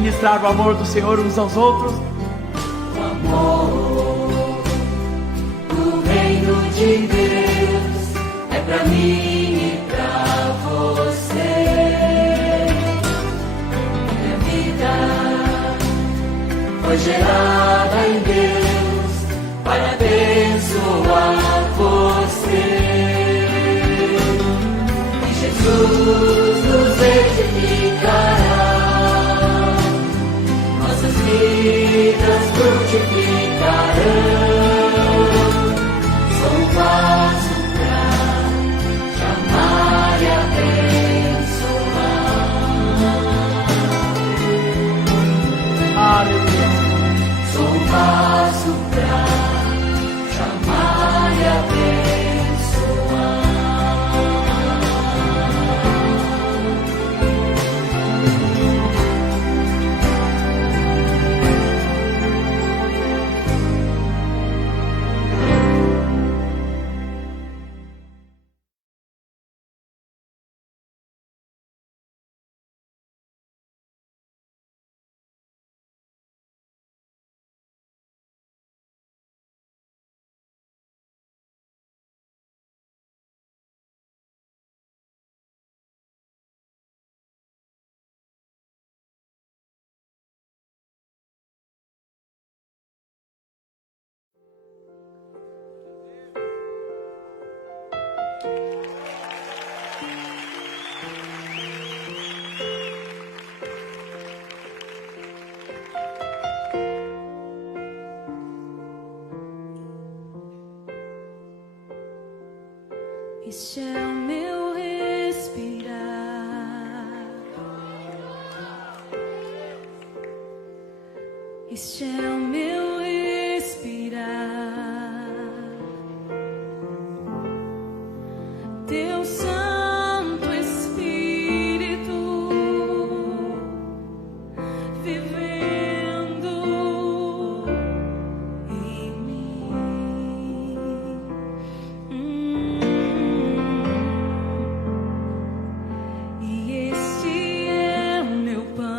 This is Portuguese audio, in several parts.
ministrar o amor do Senhor uns aos outros. O amor do reino de Deus é pra mim e pra você. Minha vida foi gerada em Deus para abençoar você. E Jesus nos edificará, nossas vidas frutificarão. Sou um vaso pra te amar e abençoar. Aleluia. Sou um vaso pra te amar e abençoar. Este é o meu respirar, este é o meu respirar. Teu Santo Espírito vivendo em mim. E este é o meu pão,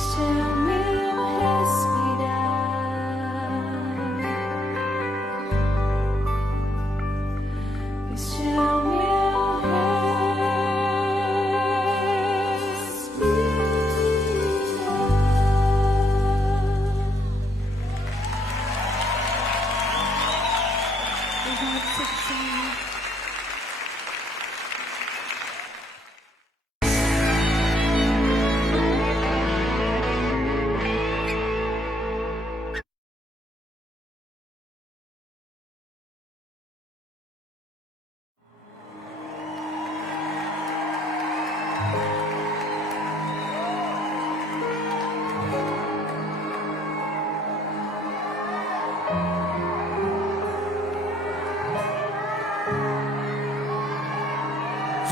Este é o meu respirar. Este é o meu respirar.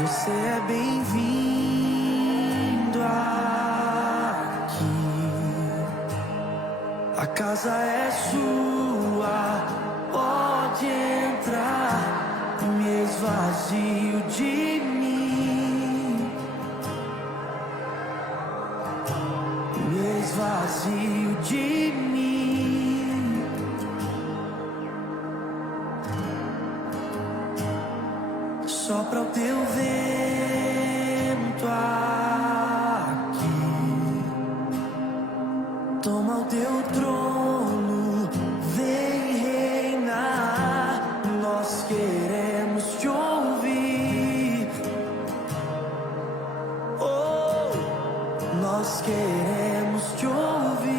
Você é bem-vindo aqui. A casa é sua, pode entrar. Me esvazio de mim, me esvazio de mim. Sopra o teu vento aqui, toma o teu trono, vem reinar. Nós queremos te ouvir, oh, nós queremos te ouvir.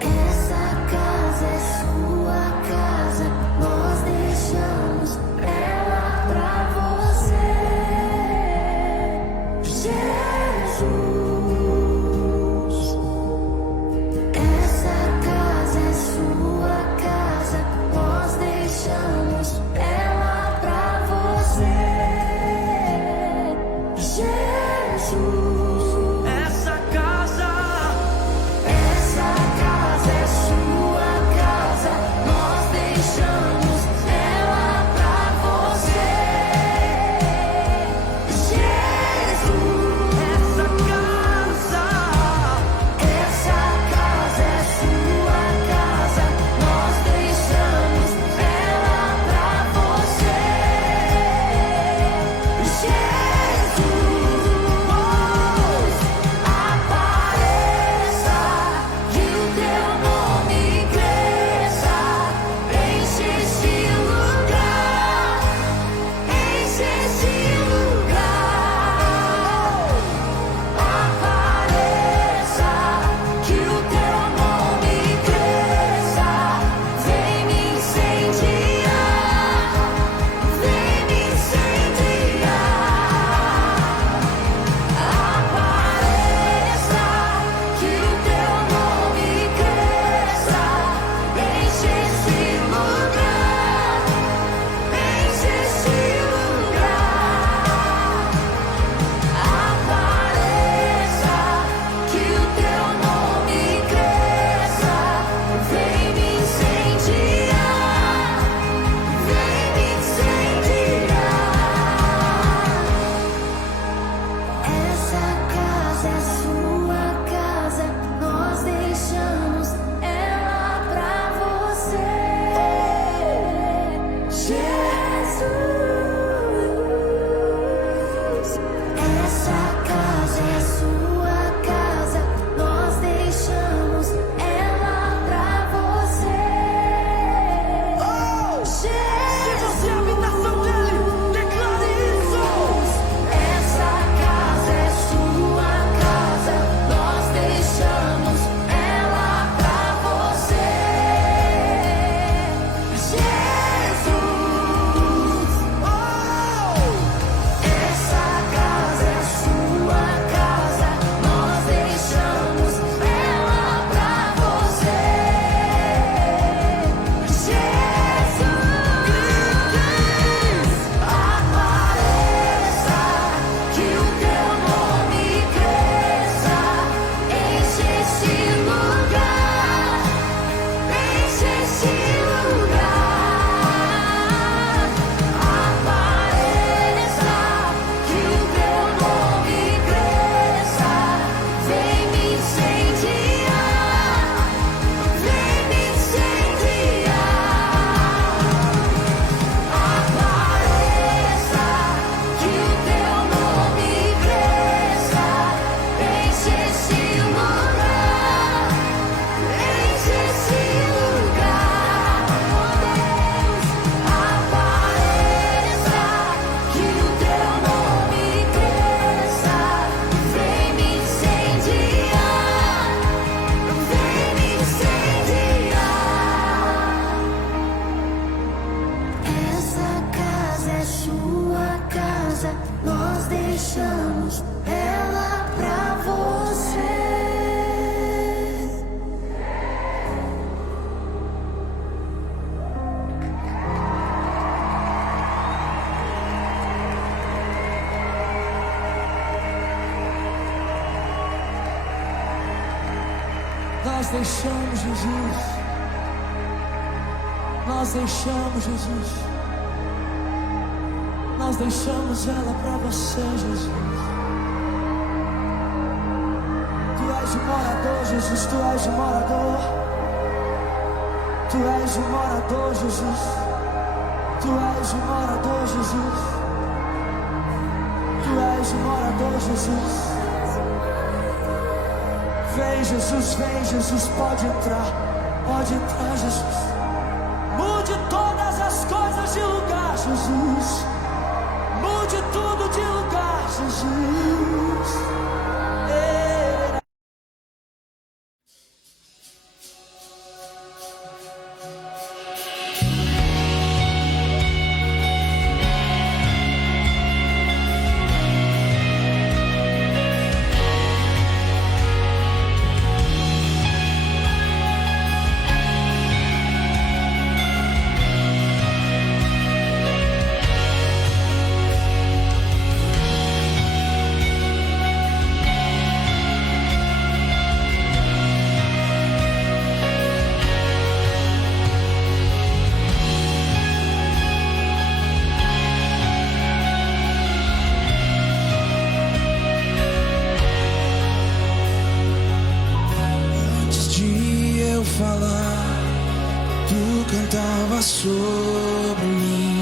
Essa casa é sua casa, nós deixamos ela pra você. Nós deixamos Jesus. Nós deixamos Jesus. Nós deixamos ela pra você, Jesus. Tu és o morador, Jesus. Tu és o morador. Tu és o morador, Jesus. Tu és o morador, Jesus. Tu és o morador, Jesus. Vem, Jesus, pode entrar, Jesus. Mude todas as coisas de lugar, Jesus. Mude tudo de lugar, Jesus. Cantava sobre mim.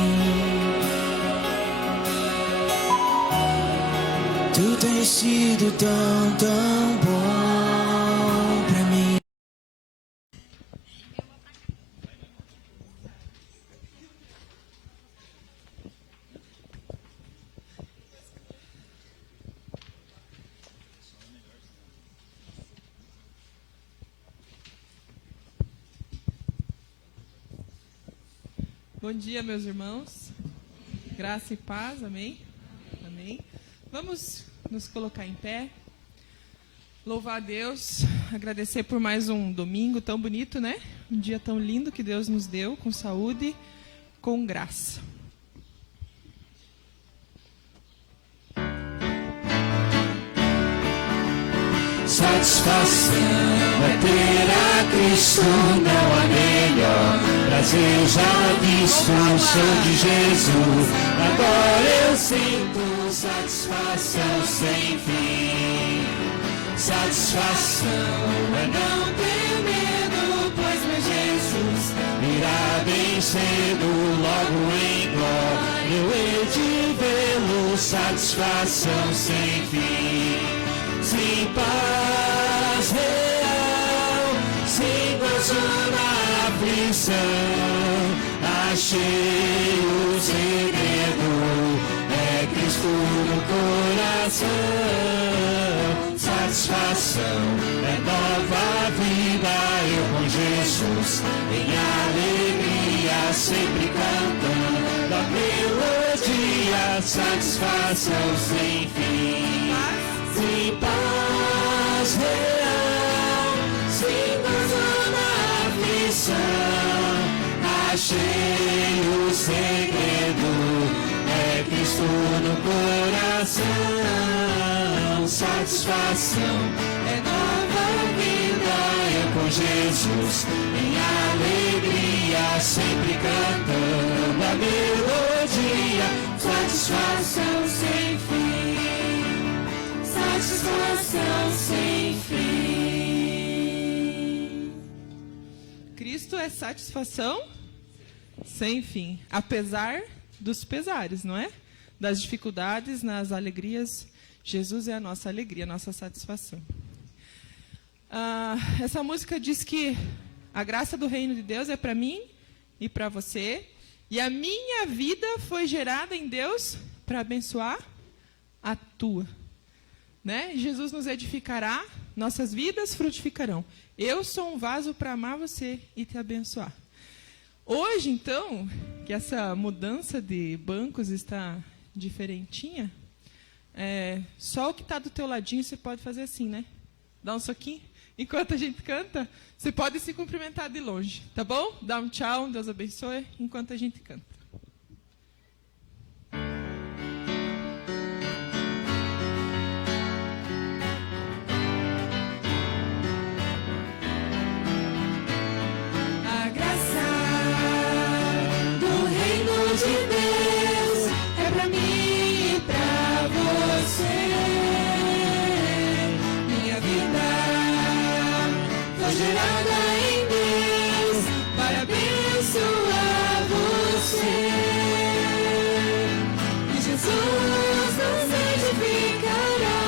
Tu tens sido tão, tão bom pra mim. Bom dia, meus irmãos. Graça e paz, amém? Amém. Vamos nos colocar em pé. Louvar a Deus, agradecer por mais um domingo tão bonito, né? Um dia tão lindo que Deus nos deu, com saúde, com graça. Satisfação é ter a Cristo, não há melhor. Prazer já visto no chão de Jesus. Agora eu sinto satisfação sem fim. Satisfação é não ter medo, pois meu Jesus irá bem cedo, logo em glória eu hei de vê-lo. Satisfação sem fim. Sem paz real, sem gozo na aflição, achei o segredo, é Cristo no coração. Satisfação é nova vida, eu com Jesus, em alegria, sempre cantando a melodia. Satisfação sem fim. Sem paz real, sem gozo na aflição, achei o segredo, é Cristo no coração. Satisfação é nova vida, eu com Jesus, em alegria, sempre cantando a melodia. Satisfação sem fim. Satisfação sem fim. Cristo é satisfação sem fim, apesar dos pesares, não é? Das dificuldades, nas alegrias, Jesus é a nossa alegria, a nossa satisfação. Essa música diz que a graça do reino de Deus é para mim e para você, e a minha vida foi gerada em Deus para abençoar a tua. Né? Jesus nos edificará, nossas vidas frutificarão. Eu sou um vaso para amar você e te abençoar. Hoje, então, que essa mudança de bancos está diferentinha, só o que está do teu ladinho você pode fazer assim, né? Dá um soquinho. Enquanto a gente canta, você pode se cumprimentar de longe, tá bom? Dá um tchau, Deus abençoe, enquanto a gente canta. de Deus é pra mim e pra você. Minha vida foi gerada em Deus para abençoar você. E Jesus nos edificará,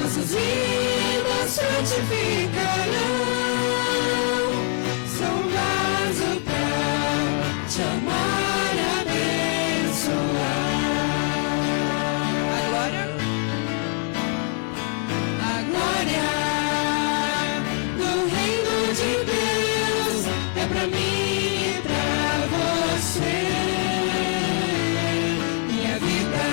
nossas vidas frutificarão. Sou um vaso pra te amar e abençoar. A glória do reino de Deus é pra mim e pra você. Minha vida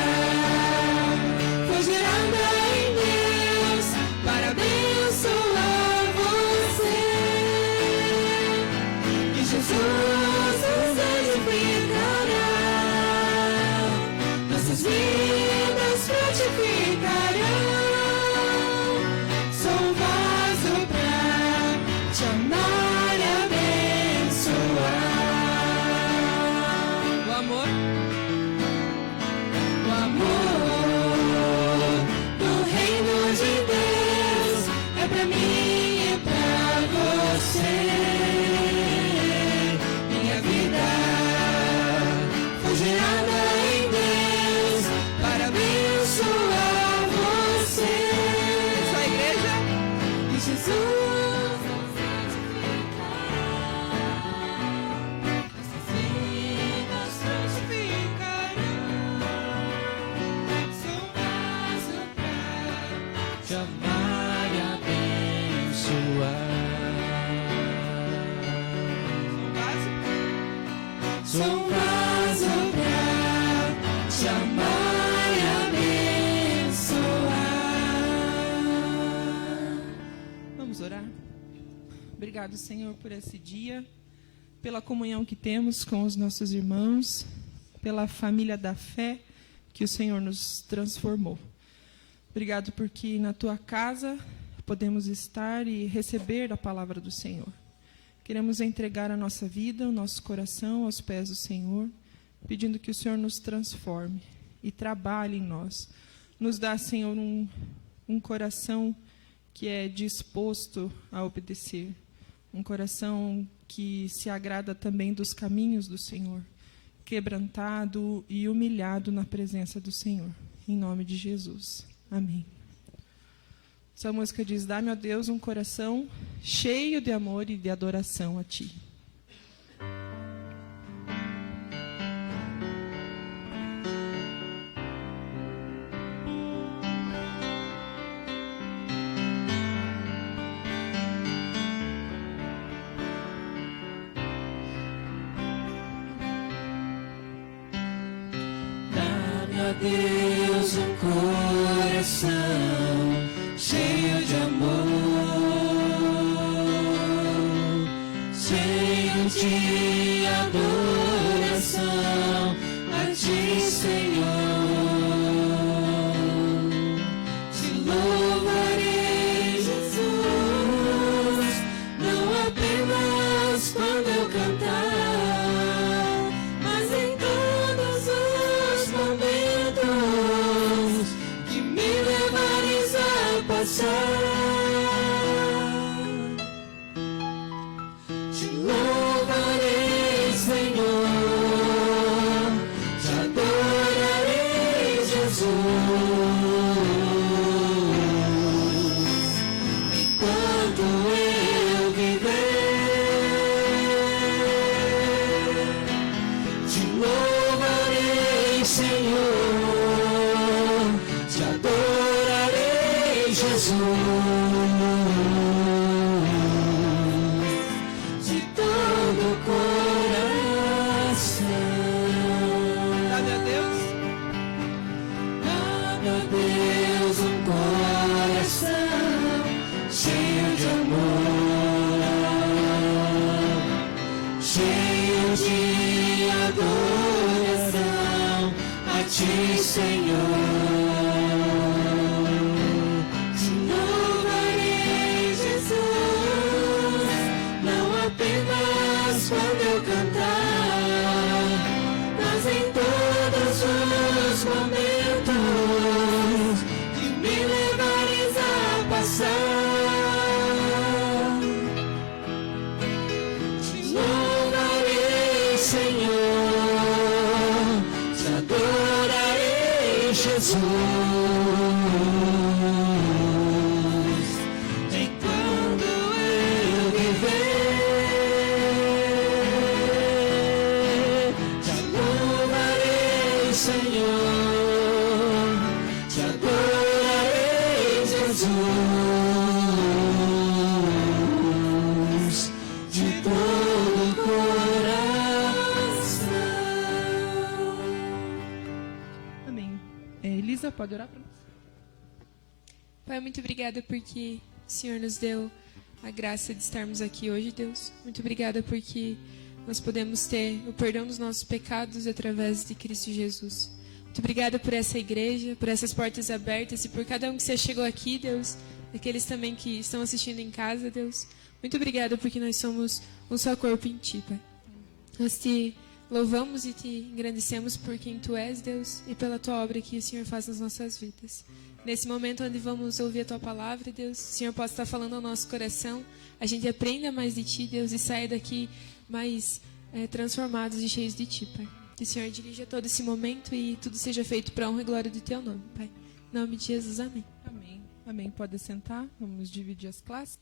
foi gerada em Deus para abençoar você. E Jesus nos edificará, nossas vidas frutificarão. Sou um vaso pra te amar e abençoar. O amor do reino de Deus é pra mim e pra você. Minha vida foi gerada em Deus para abençoar você. Essa igreja e Jesus nos edificará, nossas vidas frutificarão. Sou um vaso pra te amar e abençoar. Sou um vaso pra te amar e abençoar. Vamos orar. Obrigado, Senhor, por esse dia, pela comunhão que temos com os nossos irmãos, pela família da fé que o Senhor nos transformou. Obrigado porque na tua casa podemos estar e receber a palavra do Senhor. Queremos entregar a nossa vida, o nosso coração aos pés do Senhor, pedindo que o Senhor nos transforme e trabalhe em nós. Nos dá, Senhor, um coração que é disposto a obedecer, um coração que se agrada também dos caminhos do Senhor, quebrantado e humilhado na presença do Senhor. Em nome de Jesus. Amém. Essa música diz: dá-me, ó Deus, um coração cheio de amor e de adoração a Ti. Dá-me, ó Deus, um coração cheio de amor, cheio de adoração a Ti, Senhor. Te louvarei, Jesus, não apenas quando eu cantar, mas em todos os momentos que me levares a passar. Te louvarei, Senhor, te adorarei, Jesus, enquanto eu viver. Te louvarei, Senhor, te adorarei, Jesus, de todo o coração. Dá-me, ó Deus, Dá-me, ó Deus, um coração cheio de amor, cheio de adoração a Ti, Senhor. Te louvarei, Jesus, não apenas quando eu cantar, Jesus. Enquanto eu viver, te louvarei, Senhor, te adorarei, Jesus, de todo o coração. Amém. Elisa, pode orar para nós? Pai, muito obrigada porque o Senhor nos deu a graça de estarmos aqui hoje, Deus. Muito obrigada porque nós podemos ter o perdão dos nossos pecados através de Cristo Jesus. Muito obrigada por essa igreja, por essas portas abertas e por cada um que você chegou aqui, Deus. Aqueles também que estão assistindo em casa, Deus. Muito obrigada porque nós somos um só corpo em Ti, Pai. Nós te louvamos e te engrandecemos por quem Tu és, Deus, e pela Tua obra que o Senhor faz nas nossas vidas. Nesse momento onde vamos ouvir a Tua palavra, Deus, o Senhor pode estar falando ao nosso coração, a gente aprenda mais de Ti, Deus, e saia daqui mais transformados e cheios de Ti, Pai. Que o Senhor dirija todo esse momento e tudo seja feito para a honra e glória do Teu nome, Pai. Em nome de Jesus, amém. Amém. Amém. Pode sentar. Vamos dividir as classes.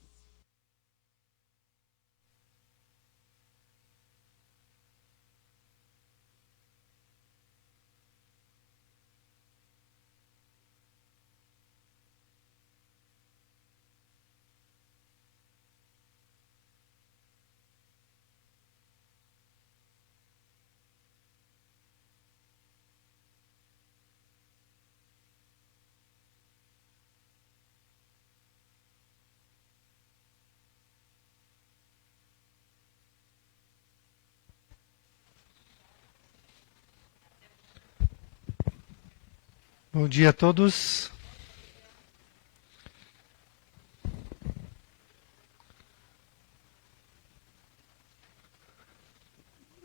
Bom dia a todos.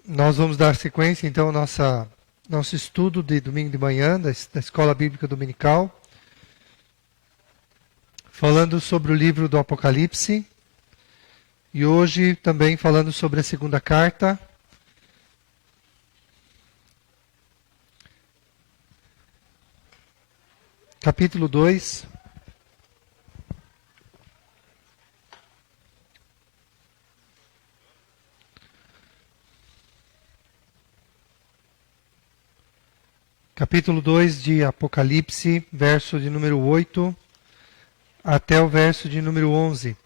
Nós vamos dar sequência, então, ao nosso estudo de domingo de manhã, da Escola Bíblica Dominical, falando sobre o livro do Apocalipse, e hoje também falando sobre a segunda carta. Capítulo 2. Capítulo 2 de Apocalipse, verso de número 8 até o verso de número 11.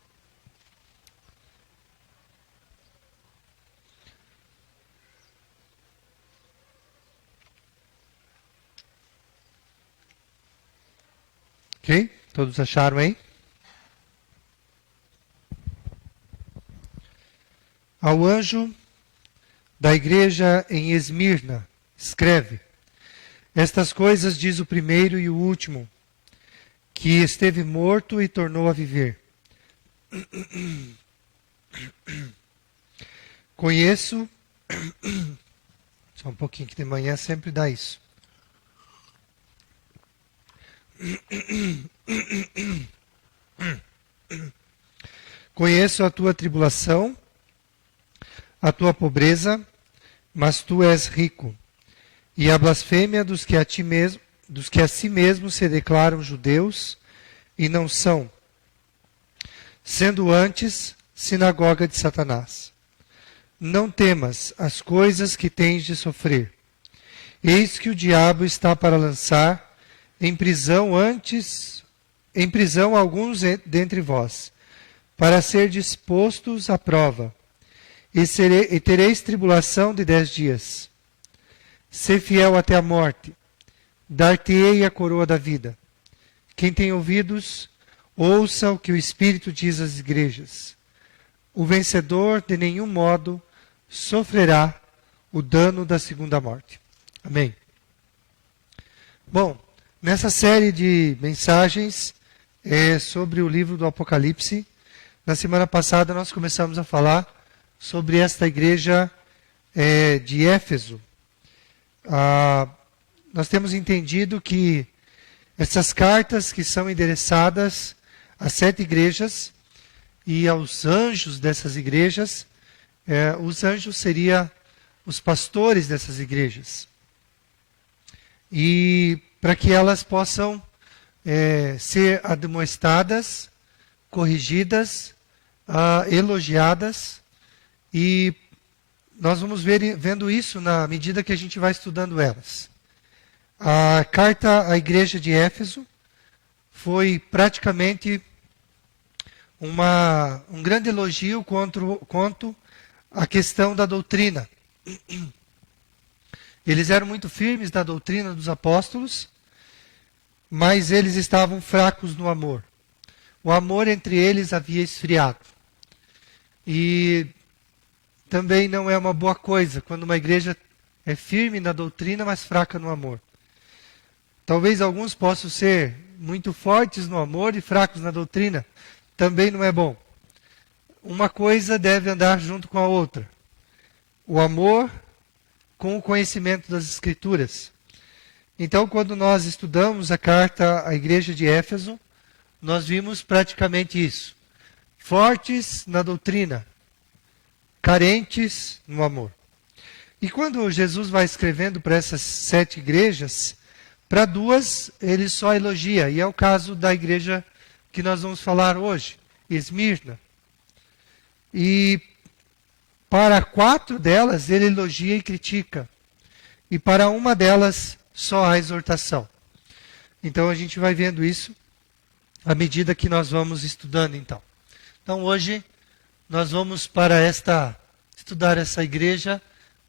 Ok? Todos acharam aí? Ao anjo da igreja em Esmirna, escreve: estas coisas diz o primeiro e o último, que esteve morto e tornou a viver. Conheço. Só um pouquinho, que de manhã sempre dá isso. Conheço a tua tribulação, a tua pobreza, mas tu és rico, e a blasfêmia dos que a si mesmos se declaram judeus e não são, sendo antes sinagoga de Satanás. Não temas as coisas que tens de sofrer. Eis que o diabo está para lançar em prisão alguns dentre vós, para ser dispostos à prova, e tereis tribulação de 10 dias. Sê fiel até a morte, dar-te-ei a coroa da vida. Quem tem ouvidos, ouça o que o Espírito diz às igrejas. O vencedor de nenhum modo sofrerá o dano da segunda morte. Amém. Bom, nessa série de mensagens sobre o livro do Apocalipse, na semana passada nós começamos a falar sobre esta igreja de Éfeso. Nós temos entendido que essas cartas que são endereçadas às 7 igrejas e aos anjos dessas igrejas, os anjos seriam os pastores dessas igrejas. E para que elas possam ser admoestadas, corrigidas, elogiadas, e nós vamos vendo isso na medida que a gente vai estudando elas. A carta à igreja de Éfeso foi praticamente um grande elogio quanto à questão da doutrina. Eles eram muito firmes na doutrina dos apóstolos, mas eles estavam fracos no amor. O amor entre eles havia esfriado. E também não é uma boa coisa quando uma igreja é firme na doutrina, mas fraca no amor. Talvez alguns possam ser muito fortes no amor e fracos na doutrina. Também não é bom. Uma coisa deve andar junto com a outra. O amor com o conhecimento das Escrituras. Então, quando nós estudamos a carta à igreja de Éfeso, nós vimos praticamente isso. Fortes na doutrina, carentes no amor. E quando Jesus vai escrevendo para essas 7 igrejas, para 2 ele só elogia, e é o caso da igreja que nós vamos falar hoje, Esmirna. E para 4 delas ele elogia e critica, e para uma delas só há exortação. Então a gente vai vendo isso à medida que nós vamos estudando então. Então hoje nós vamos para estudar essa igreja,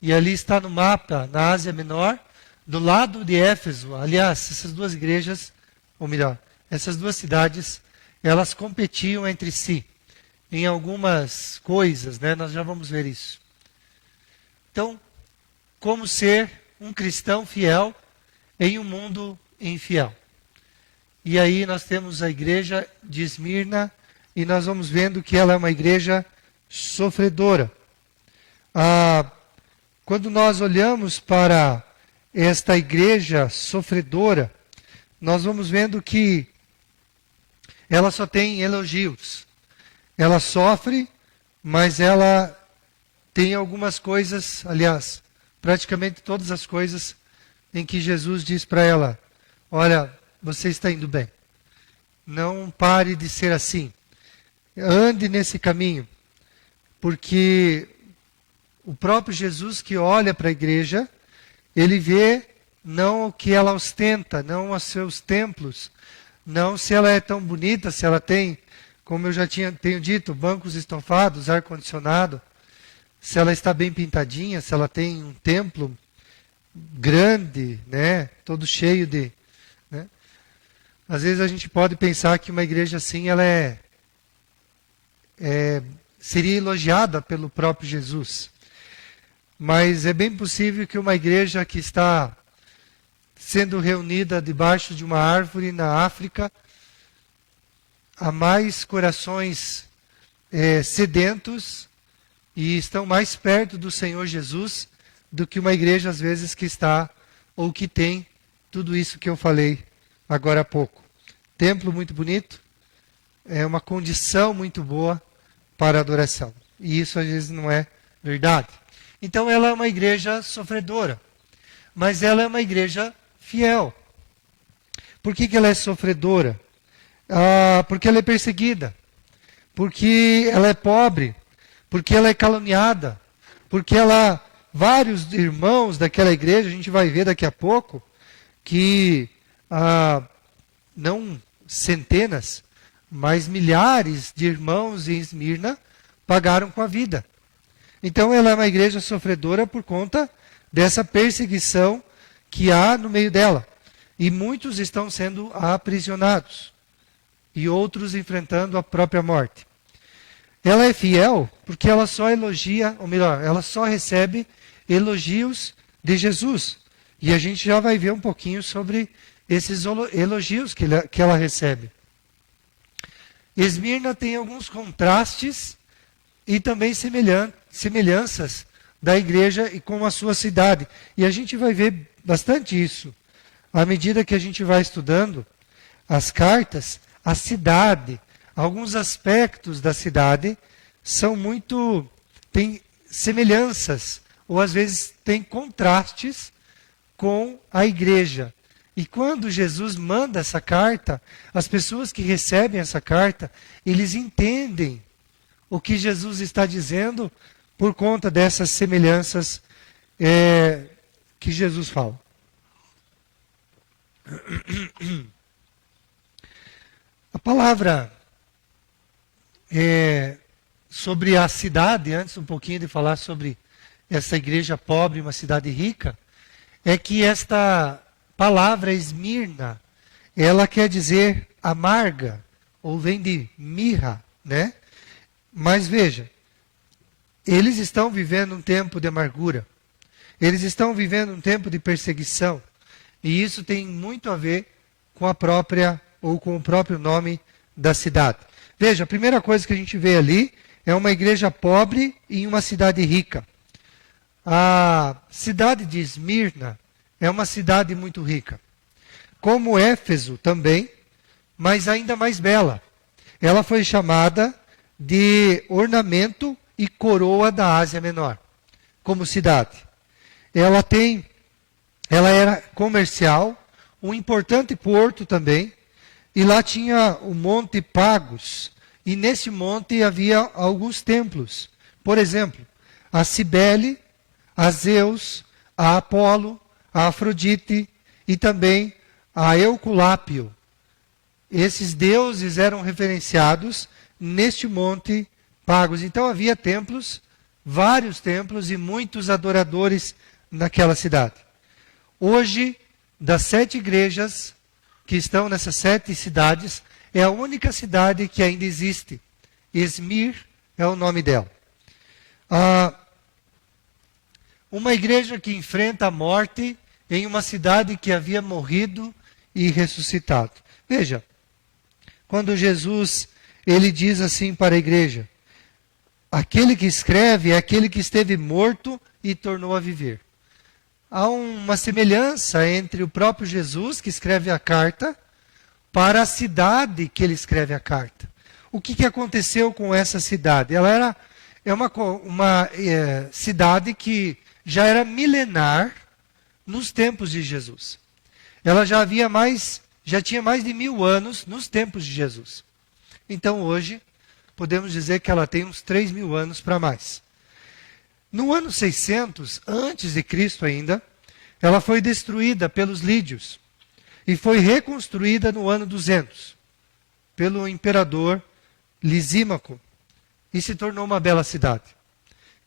e ali está no mapa, na Ásia Menor, do lado de Éfeso. Aliás, essas 2 igrejas, ou melhor, essas 2 cidades, elas competiam entre si em algumas coisas, né? Nós já vamos ver isso. Então, como ser um cristão fiel em um mundo infiel? E aí nós temos a igreja de Esmirna, e nós vamos vendo que ela é uma igreja sofredora. Quando nós olhamos para esta igreja sofredora, nós vamos vendo que ela só tem elogios. Ela sofre, mas ela tem algumas coisas, aliás, praticamente todas as coisas em que Jesus diz para ela: olha, você está indo bem. Não pare de ser assim. Ande nesse caminho. Porque o próprio Jesus que olha para a igreja, ele vê não o que ela ostenta, não os seus templos, não se ela é tão bonita, se ela tem, como eu já tenho dito, bancos estofados, ar-condicionado, se ela está bem pintadinha, se ela tem um templo grande, né, todo cheio de... Né? Às vezes a gente pode pensar que uma igreja assim, ela seria elogiada pelo próprio Jesus. Mas é bem possível que uma igreja que está sendo reunida debaixo de uma árvore na África, há mais corações sedentos e estão mais perto do Senhor Jesus do que uma igreja, às vezes, que está ou que tem tudo isso que eu falei agora há pouco. Templo muito bonito, é uma condição muito boa para a adoração. E isso, às vezes, não é verdade. Então, ela é uma igreja sofredora, mas ela é uma igreja fiel. Por que ela é sofredora? Porque ela é perseguida, porque ela é pobre, porque ela é caluniada, porque vários irmãos daquela igreja, a gente vai ver daqui a pouco, que não centenas, mas milhares de irmãos em Esmirna pagaram com a vida. Então ela é uma igreja sofredora por conta dessa perseguição que há no meio dela. E muitos estão sendo aprisionados. E outros enfrentando a própria morte. Ela é fiel porque ela só elogia, ou melhor, ela só recebe elogios de Jesus. E a gente já vai ver um pouquinho sobre esses elogios que ela recebe. Esmirna tem alguns contrastes e também semelhanças da igreja e com a sua cidade. E a gente vai ver bastante isso. À medida que a gente vai estudando as cartas, a cidade, alguns aspectos da cidade têm semelhanças, ou às vezes têm contrastes com a igreja. E quando Jesus manda essa carta, as pessoas que recebem essa carta, eles entendem o que Jesus está dizendo por conta dessas semelhanças que Jesus fala. A palavra sobre a cidade, antes um pouquinho de falar sobre essa igreja pobre, uma cidade rica, é que esta palavra Esmirna, ela quer dizer amarga, ou vem de mirra, né? Mas veja, eles estão vivendo um tempo de amargura. Eles estão vivendo um tempo de perseguição. E isso tem muito a ver com a própria, ou com o próprio nome da cidade. Veja, a primeira coisa que a gente vê ali é uma igreja pobre em uma cidade rica. A cidade de Esmirna é uma cidade muito rica. Como Éfeso também, mas ainda mais bela. Ela foi chamada de ornamento e coroa da Ásia Menor, como cidade. Ela era comercial, um importante porto também, e lá tinha o Monte Pagos, e nesse monte havia alguns templos. Por exemplo, a Cibele, a Zeus, a Apolo, a Afrodite e também a Euculápio. Esses deuses eram referenciados neste Monte Pagos. Então havia templos, vários templos e muitos adoradores naquela cidade. Hoje, das 7 igrejas que estão nessas 7 cidades, é a única cidade que ainda existe. Esmir é o nome dela. Uma igreja que enfrenta a morte em uma cidade que havia morrido e ressuscitado. Veja, quando Jesus ele diz assim para a igreja, aquele que escreve é aquele que esteve morto e tornou a viver. Há uma semelhança entre o próprio Jesus, que escreve a carta, para a cidade que ele escreve a carta. O que aconteceu com essa cidade? Ela é uma cidade que já era milenar nos tempos de Jesus. Ela já tinha mais de 1000 anos nos tempos de Jesus. Então hoje, podemos dizer que ela tem uns 3000 anos para mais. No ano 600, antes de Cristo ainda, ela foi destruída pelos lídios e foi reconstruída no ano 200 pelo imperador Lisímaco e se tornou uma bela cidade.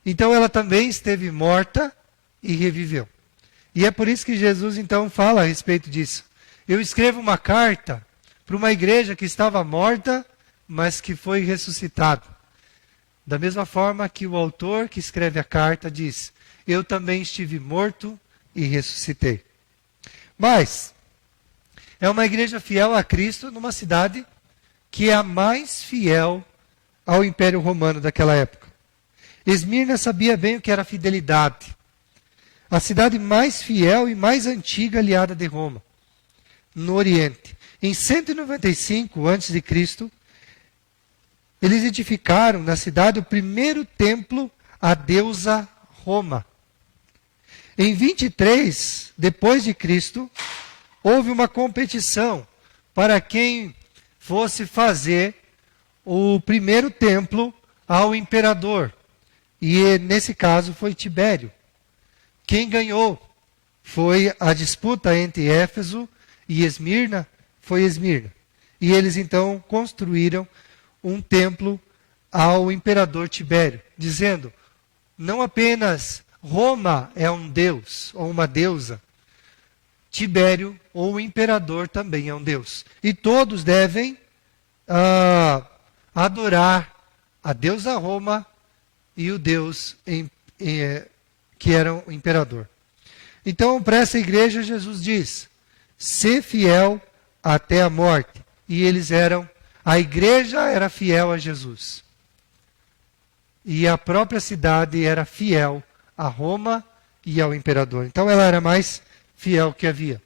Então ela também esteve morta e reviveu. E é por isso que Jesus então fala a respeito disso. Eu escrevo uma carta para uma igreja que estava morta, mas que foi ressuscitada. Da mesma forma que o autor que escreve a carta diz, eu também estive morto e ressuscitei. Mas é uma igreja fiel a Cristo numa cidade que é a mais fiel ao Império Romano daquela época. Esmirna sabia bem o que era fidelidade. A cidade mais fiel e mais antiga aliada de Roma, no Oriente. Em 195 a.C., eles edificaram na cidade o primeiro templo à deusa Roma. Em 23 depois de Cristo, houve uma competição para quem fosse fazer o primeiro templo ao imperador. E nesse caso foi Tibério. Quem ganhou foi a disputa entre Éfeso e Esmirna, foi Esmirna. E eles então construíram um templo ao imperador Tibério, dizendo, não apenas Roma é um deus ou uma deusa, Tibério ou o imperador também é um deus. E todos devem adorar a deusa Roma e o deus que era o imperador. Então, para essa igreja, Jesus diz, ser fiel até a morte. E a igreja era fiel a Jesus. E a própria cidade era fiel a Roma e ao imperador. Então ela era mais fiel que havia.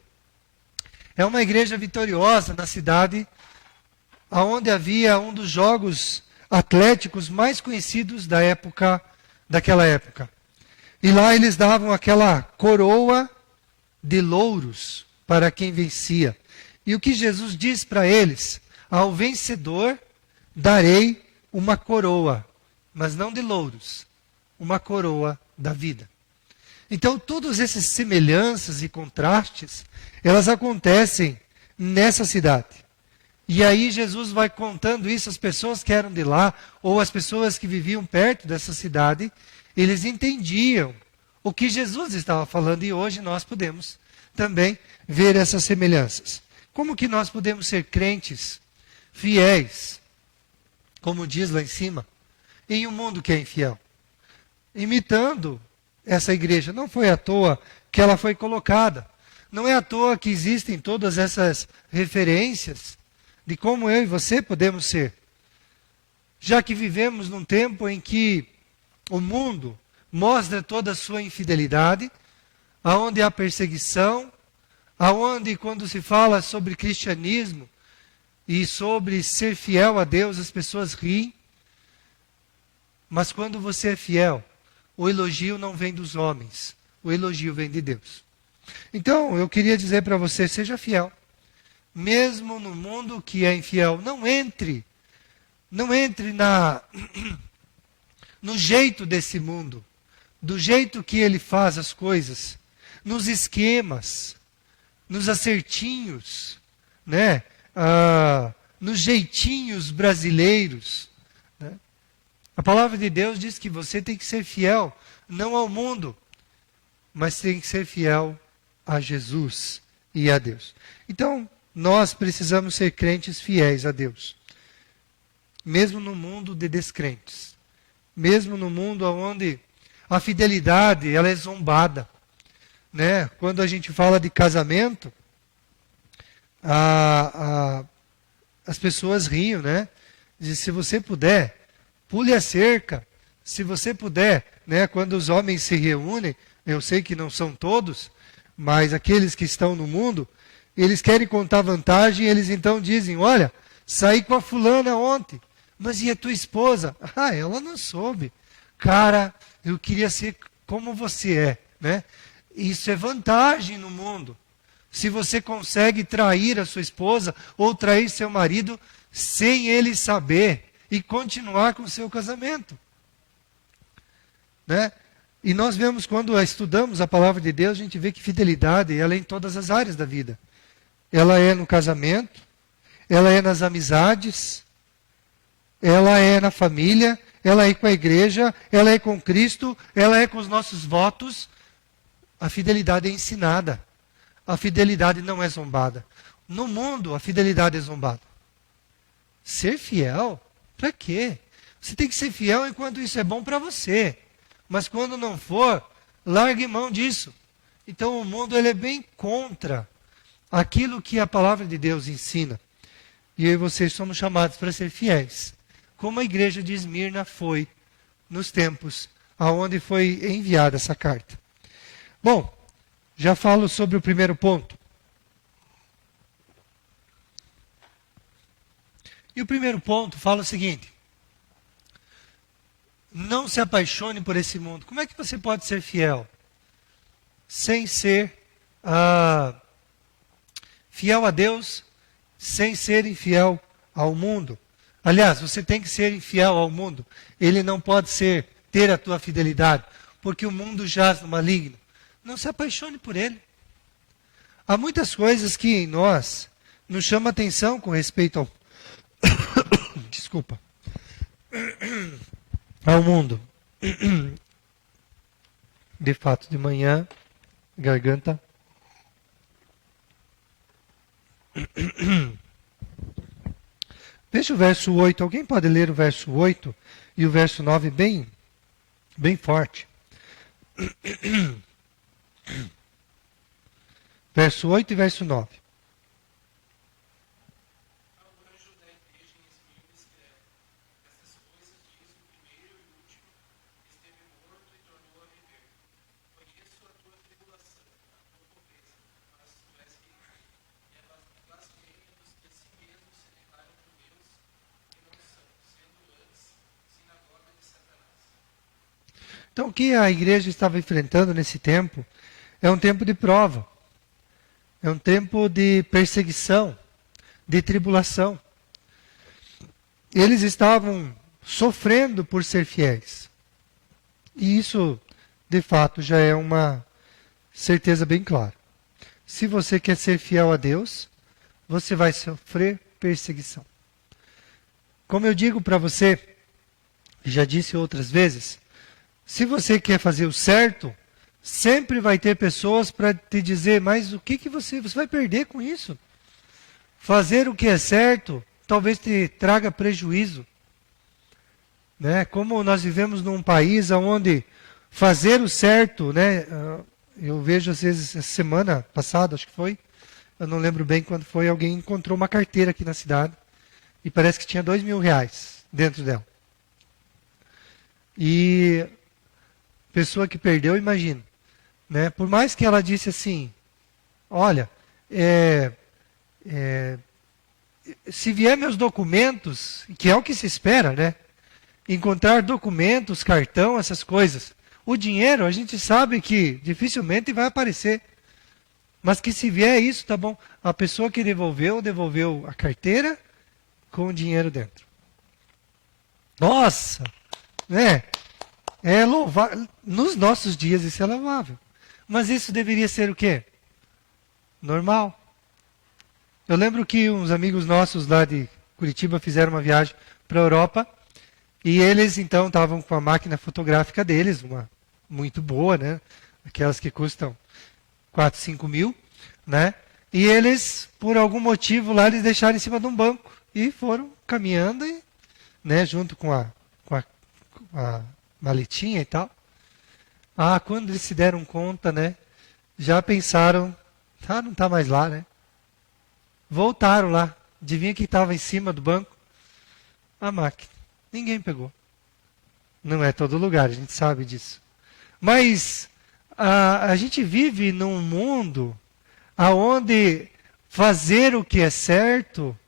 É uma igreja vitoriosa na cidade, onde havia um dos jogos atléticos mais conhecidos daquela época. E lá eles davam aquela coroa de louros para quem vencia. E o que Jesus diz para eles? Ao vencedor darei uma coroa, mas não de louros, uma coroa da vida. Então, todas essas semelhanças e contrastes, elas acontecem nessa cidade. E aí Jesus vai contando isso às pessoas que eram de lá, ou às pessoas que viviam perto dessa cidade, eles entendiam o que Jesus estava falando, e hoje nós podemos também ver essas semelhanças. Como que nós podemos ser crentes, fiéis, como diz lá em cima, em um mundo que é infiel? Imitando essa igreja. Não foi à toa que ela foi colocada. Não é à toa que existem todas essas referências de como eu e você podemos ser. Já que vivemos num tempo em que o mundo mostra toda a sua infidelidade, aonde há perseguição, aonde quando se fala sobre cristianismo e sobre ser fiel a Deus, as pessoas riem. Mas quando você é fiel, o elogio não vem dos homens, o elogio vem de Deus. Então, eu queria dizer para você, seja fiel. Mesmo no mundo que é infiel, não entre no jeito desse mundo, do jeito que ele faz as coisas, nos esquemas, nos acertinhos, né? Nos jeitinhos brasileiros. Né? A palavra de Deus diz que você tem que ser fiel, não ao mundo, mas tem que ser fiel a Jesus e a Deus. Então, nós precisamos ser crentes fiéis a Deus. Mesmo no mundo de descrentes. Mesmo no mundo onde a fidelidade ela é zombada. Né? Quando a gente fala de casamento, as pessoas riam, né? Diz, se você puder, pule a cerca. Se você puder, né? Quando os homens se reúnem, eu sei que não são todos, mas aqueles que estão no mundo, eles querem contar vantagem, eles então dizem, olha, saí com a fulana ontem, mas e a tua esposa? Ah, ela não soube. Cara, eu queria ser como você é, né? Isso é vantagem no mundo. Se você consegue trair a sua esposa ou trair seu marido sem ele saber e continuar com o seu casamento. Né? E nós vemos, quando estudamos a palavra de Deus, a gente vê que fidelidade ela é em todas as áreas da vida. Ela é no casamento, ela é nas amizades, ela é na família, ela é com a igreja, ela é com Cristo, ela é com os nossos votos. A fidelidade é ensinada. A fidelidade não é zombada. No mundo, a fidelidade é zombada. Ser fiel? Para quê? Você tem que ser fiel enquanto isso é bom para você. Mas quando não for, largue mão disso. Então o mundo ele é bem contra aquilo que a palavra de Deus ensina. E eu e vocês somos chamados para ser fiéis. Como a igreja de Esmirna foi nos tempos aonde foi enviada essa carta. Bom, já falo sobre o primeiro ponto. E o primeiro ponto fala o seguinte: não se apaixone por esse mundo. Como é que você pode ser fiel sem ser fiel a Deus, sem ser infiel ao mundo? Aliás, você tem que ser infiel ao mundo. Ele não pode ter a tua fidelidade, porque o mundo jaz no maligno. Não se apaixone por ele. Há muitas coisas que em nós nos chamam atenção com respeito ao desculpa, ao mundo. De fato, de manhã, garganta. Veja o verso 8. Alguém pode ler o verso 8 e o verso 9 bem forte. Verso 8 e verso 9. Então, o que a igreja estava enfrentando nesse tempo é um tempo de prova. É um tempo de perseguição, de tribulação. Eles estavam sofrendo por ser fiéis. E isso, de fato, já é uma certeza bem clara. Se você quer ser fiel a Deus, você vai sofrer perseguição. Como eu digo para você, já disse outras vezes, se você quer fazer o certo, sempre vai ter pessoas para te dizer, mas o que você vai perder com isso? Fazer o que é certo talvez te traga prejuízo. Né? Como nós vivemos num país onde fazer o certo, né? Eu vejo às vezes, essa semana passada, acho que foi, eu não lembro bem quando foi, alguém encontrou uma carteira aqui na cidade e parece que tinha R$2.000 dentro dela. E pessoa que perdeu, imagina. Né? Por mais que ela disse assim, olha, se vier meus documentos, que é o que se espera, né? Encontrar documentos, cartão, essas coisas. O dinheiro, a gente sabe que dificilmente vai aparecer. Mas que se vier isso, tá bom. A pessoa que devolveu a carteira com o dinheiro dentro. Nossa! Né? É louvável. Nos nossos dias isso é louvável. Mas isso deveria ser o quê? Normal. Eu lembro que uns amigos nossos lá de Curitiba fizeram uma viagem para a Europa. E eles, então, estavam com a máquina fotográfica deles, uma muito boa, né? Aquelas que custam 4, 5 mil, né? E eles, por algum motivo lá, eles deixaram em cima de um banco. E foram caminhando, né? Junto com a maletinha e tal. Ah, quando eles se deram conta, né? Já pensaram, não está mais lá, né? Voltaram lá. Adivinha que estava em cima do banco? A máquina. Ninguém pegou. Não é todo lugar, a gente sabe disso. Mas a gente vive num mundo onde fazer o que é certo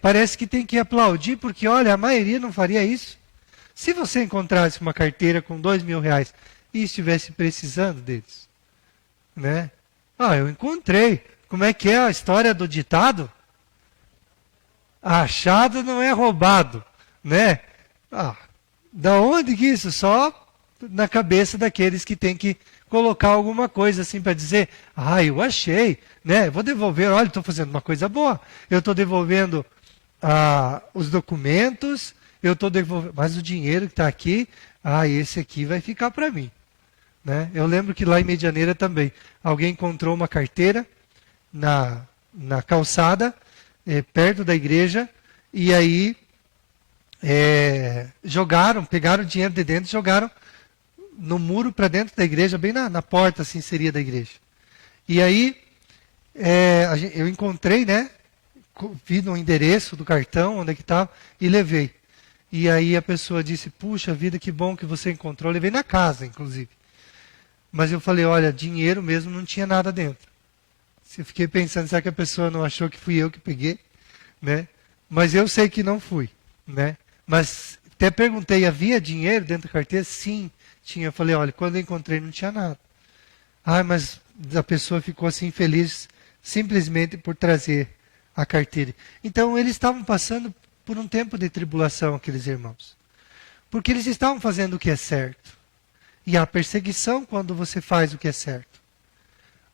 parece que tem que aplaudir, porque olha, a maioria não faria isso. Se você encontrasse uma carteira com R$2.000 e estivesse precisando deles, né? Eu encontrei. Como é que é a história do ditado? Achado não é roubado, né? Da onde que isso? Só na cabeça daqueles que tem que colocar alguma coisa assim para dizer, eu achei, né? Vou devolver, olha, estou fazendo uma coisa boa. Eu estou devolvendo os documentos, eu estou devolvendo, mas o dinheiro que está aqui, esse aqui vai ficar para mim. Né? Eu lembro que lá em Medianeira também, alguém encontrou uma carteira na calçada, perto da igreja, e aí pegaram o dinheiro de dentro e jogaram no muro para dentro da igreja, bem na porta, assim, seria da igreja. E aí, eu encontrei, né, vi no endereço do cartão, onde é que estava, e levei. E aí a pessoa disse, puxa vida, que bom que você encontrou. Eu levei na casa, inclusive. Mas eu falei, olha, dinheiro mesmo não tinha nada dentro. Eu fiquei pensando, será que a pessoa não achou que fui eu que peguei? Né? Mas eu sei que não fui. Né? Mas até perguntei, havia dinheiro dentro da carteira? Sim, tinha. Eu falei, olha, quando eu encontrei não tinha nada. Mas a pessoa ficou assim feliz simplesmente por trazer a carteira. Então eles estavam passando por um tempo de tribulação, aqueles irmãos. Porque eles estavam fazendo o que é certo. E há perseguição quando você faz o que é certo.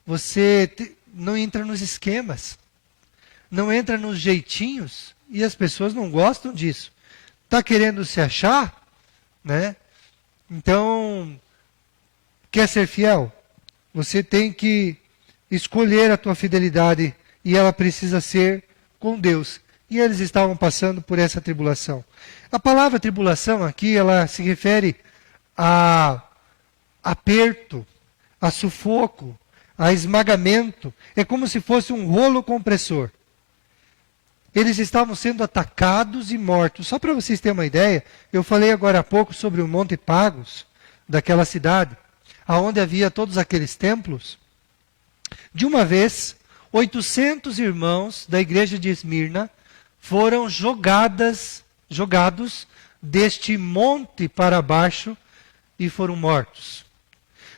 Você não entra nos esquemas. Não entra nos jeitinhos. E as pessoas não gostam disso. Está querendo se achar? Né? Então, quer ser fiel? Você tem que escolher a tua fidelidade. E ela precisa ser com Deus. E eles estavam passando por essa tribulação. A palavra tribulação aqui, ela se refere a aperto, a sufoco, a esmagamento. É como se fosse um rolo compressor. Eles estavam sendo atacados e mortos. Só para vocês terem uma ideia, eu falei agora há pouco sobre o Monte Pagos, daquela cidade, onde havia todos aqueles templos. De uma vez, 800 irmãos da igreja de Esmirna foram jogados deste monte para baixo e foram mortos.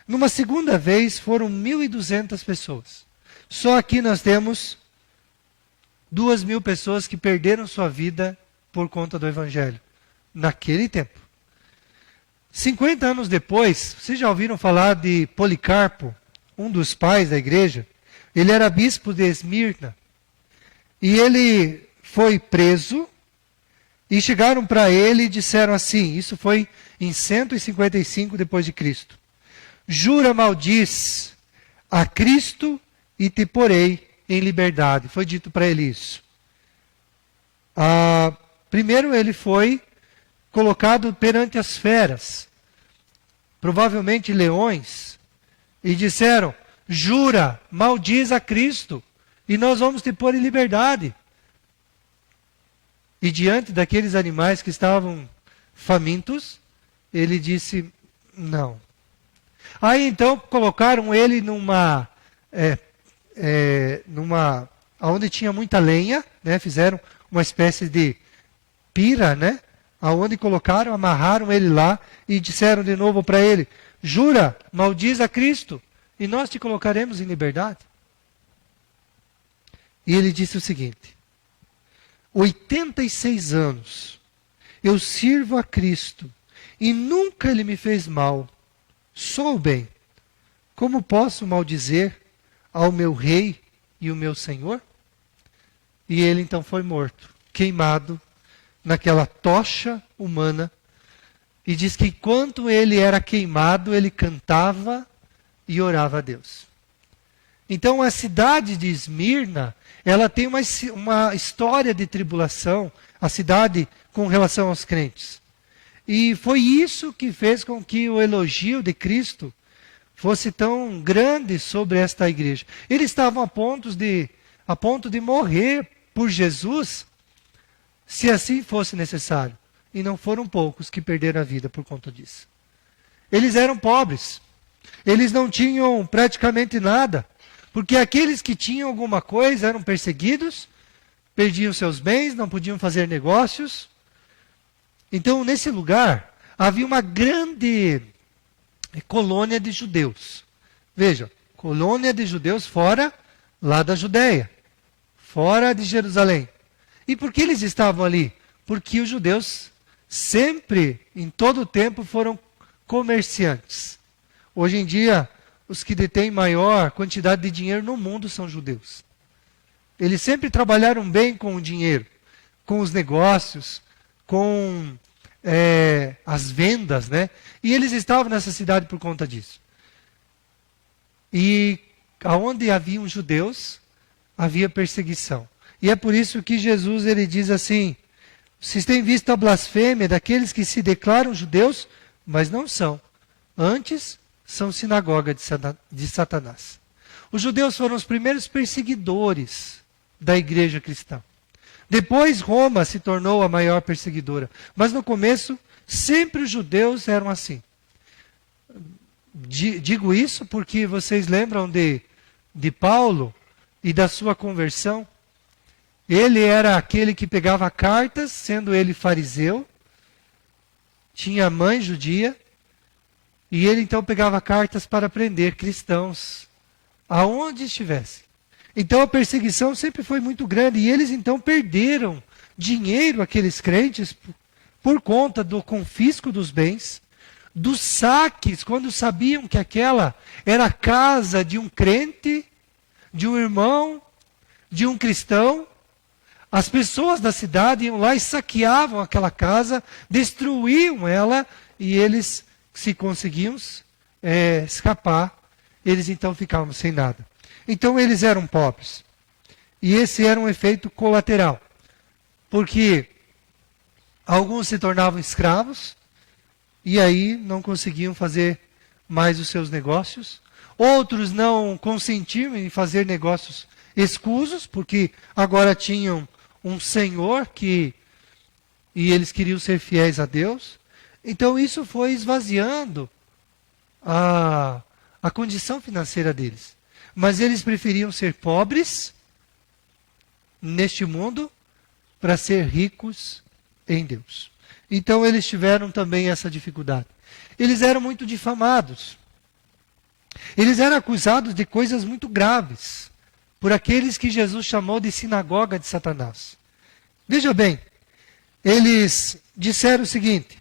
Numa segunda vez, foram 1.200 pessoas. Só aqui nós temos 2.000 pessoas que perderam sua vida por conta do Evangelho, naquele tempo. 50 anos depois, vocês já ouviram falar de Policarpo, um dos pais da igreja? Ele era bispo de Esmirna. E ele foi preso, e chegaram para ele e disseram assim, isso foi em 155 depois de Cristo. Jura, maldiz a Cristo e te porei em liberdade. Foi dito para ele isso. Primeiro ele foi colocado perante as feras, provavelmente leões, e disseram, jura, maldiz a Cristo, e nós vamos te pôr em liberdade. E diante daqueles animais que estavam famintos, ele disse, não. Aí então colocaram ele onde tinha muita lenha, né? Fizeram uma espécie de pira, né? Aonde colocaram, amarraram ele lá e disseram de novo para ele, jura, maldiz a Cristo, e nós te colocaremos em liberdade. E ele disse o seguinte, 86 anos eu sirvo a Cristo e nunca ele me fez mal, só o bem. Como posso maldizer ao meu rei e o meu Senhor? E ele então foi morto, queimado naquela tocha humana. E diz que enquanto ele era queimado, ele cantava e orava a Deus. Então a cidade de Esmirna, ela tem uma história de tribulação, a cidade com relação aos crentes. E foi isso que fez com que o elogio de Cristo fosse tão grande sobre esta igreja. Eles estavam a ponto de morrer por Jesus, se assim fosse necessário. E não foram poucos que perderam a vida por conta disso. Eles eram pobres. Eles não tinham praticamente nada. Porque aqueles que tinham alguma coisa eram perseguidos, perdiam seus bens, não podiam fazer negócios. Então, nesse lugar, havia uma grande colônia de judeus. Veja, colônia de judeus fora lá da Judéia, fora de Jerusalém. E por que eles estavam ali? Porque os judeus sempre, em todo o tempo, foram comerciantes. Hoje em dia, os que detêm maior quantidade de dinheiro no mundo são judeus. Eles sempre trabalharam bem com o dinheiro, com os negócios, com as vendas, né? E eles estavam nessa cidade por conta disso. E aonde haviam judeus, havia perseguição. E é por isso que Jesus ele diz assim, vocês têm visto a blasfêmia daqueles que se declaram judeus, mas não são. Antes, são sinagoga de Satanás. Os judeus foram os primeiros perseguidores da igreja cristã. Depois, Roma se tornou a maior perseguidora. Mas no começo, sempre os judeus eram assim. Digo isso porque vocês lembram de Paulo e da sua conversão? Ele era aquele que pegava cartas, sendo ele fariseu, tinha mãe judia, e ele então pegava cartas para prender cristãos, aonde estivesse. Então a perseguição sempre foi muito grande, e eles então perderam dinheiro, aqueles crentes, por conta do confisco dos bens, dos saques, quando sabiam que aquela era a casa de um crente, de um irmão, de um cristão. As pessoas da cidade iam lá e saqueavam aquela casa, destruíam ela, e eles, se conseguiam escapar, eles então ficavam sem nada. Então eles eram pobres. E esse era um efeito colateral. Porque alguns se tornavam escravos, e aí não conseguiam fazer mais os seus negócios. Outros não consentiam em fazer negócios escusos, porque agora tinham um senhor e eles queriam ser fiéis a Deus. Então isso foi esvaziando a condição financeira deles. Mas eles preferiam ser pobres neste mundo para ser ricos em Deus. Então eles tiveram também essa dificuldade. Eles eram muito difamados. Eles eram acusados de coisas muito graves. por aqueles que Jesus chamou de sinagoga de Satanás. Veja bem, eles disseram o seguinte,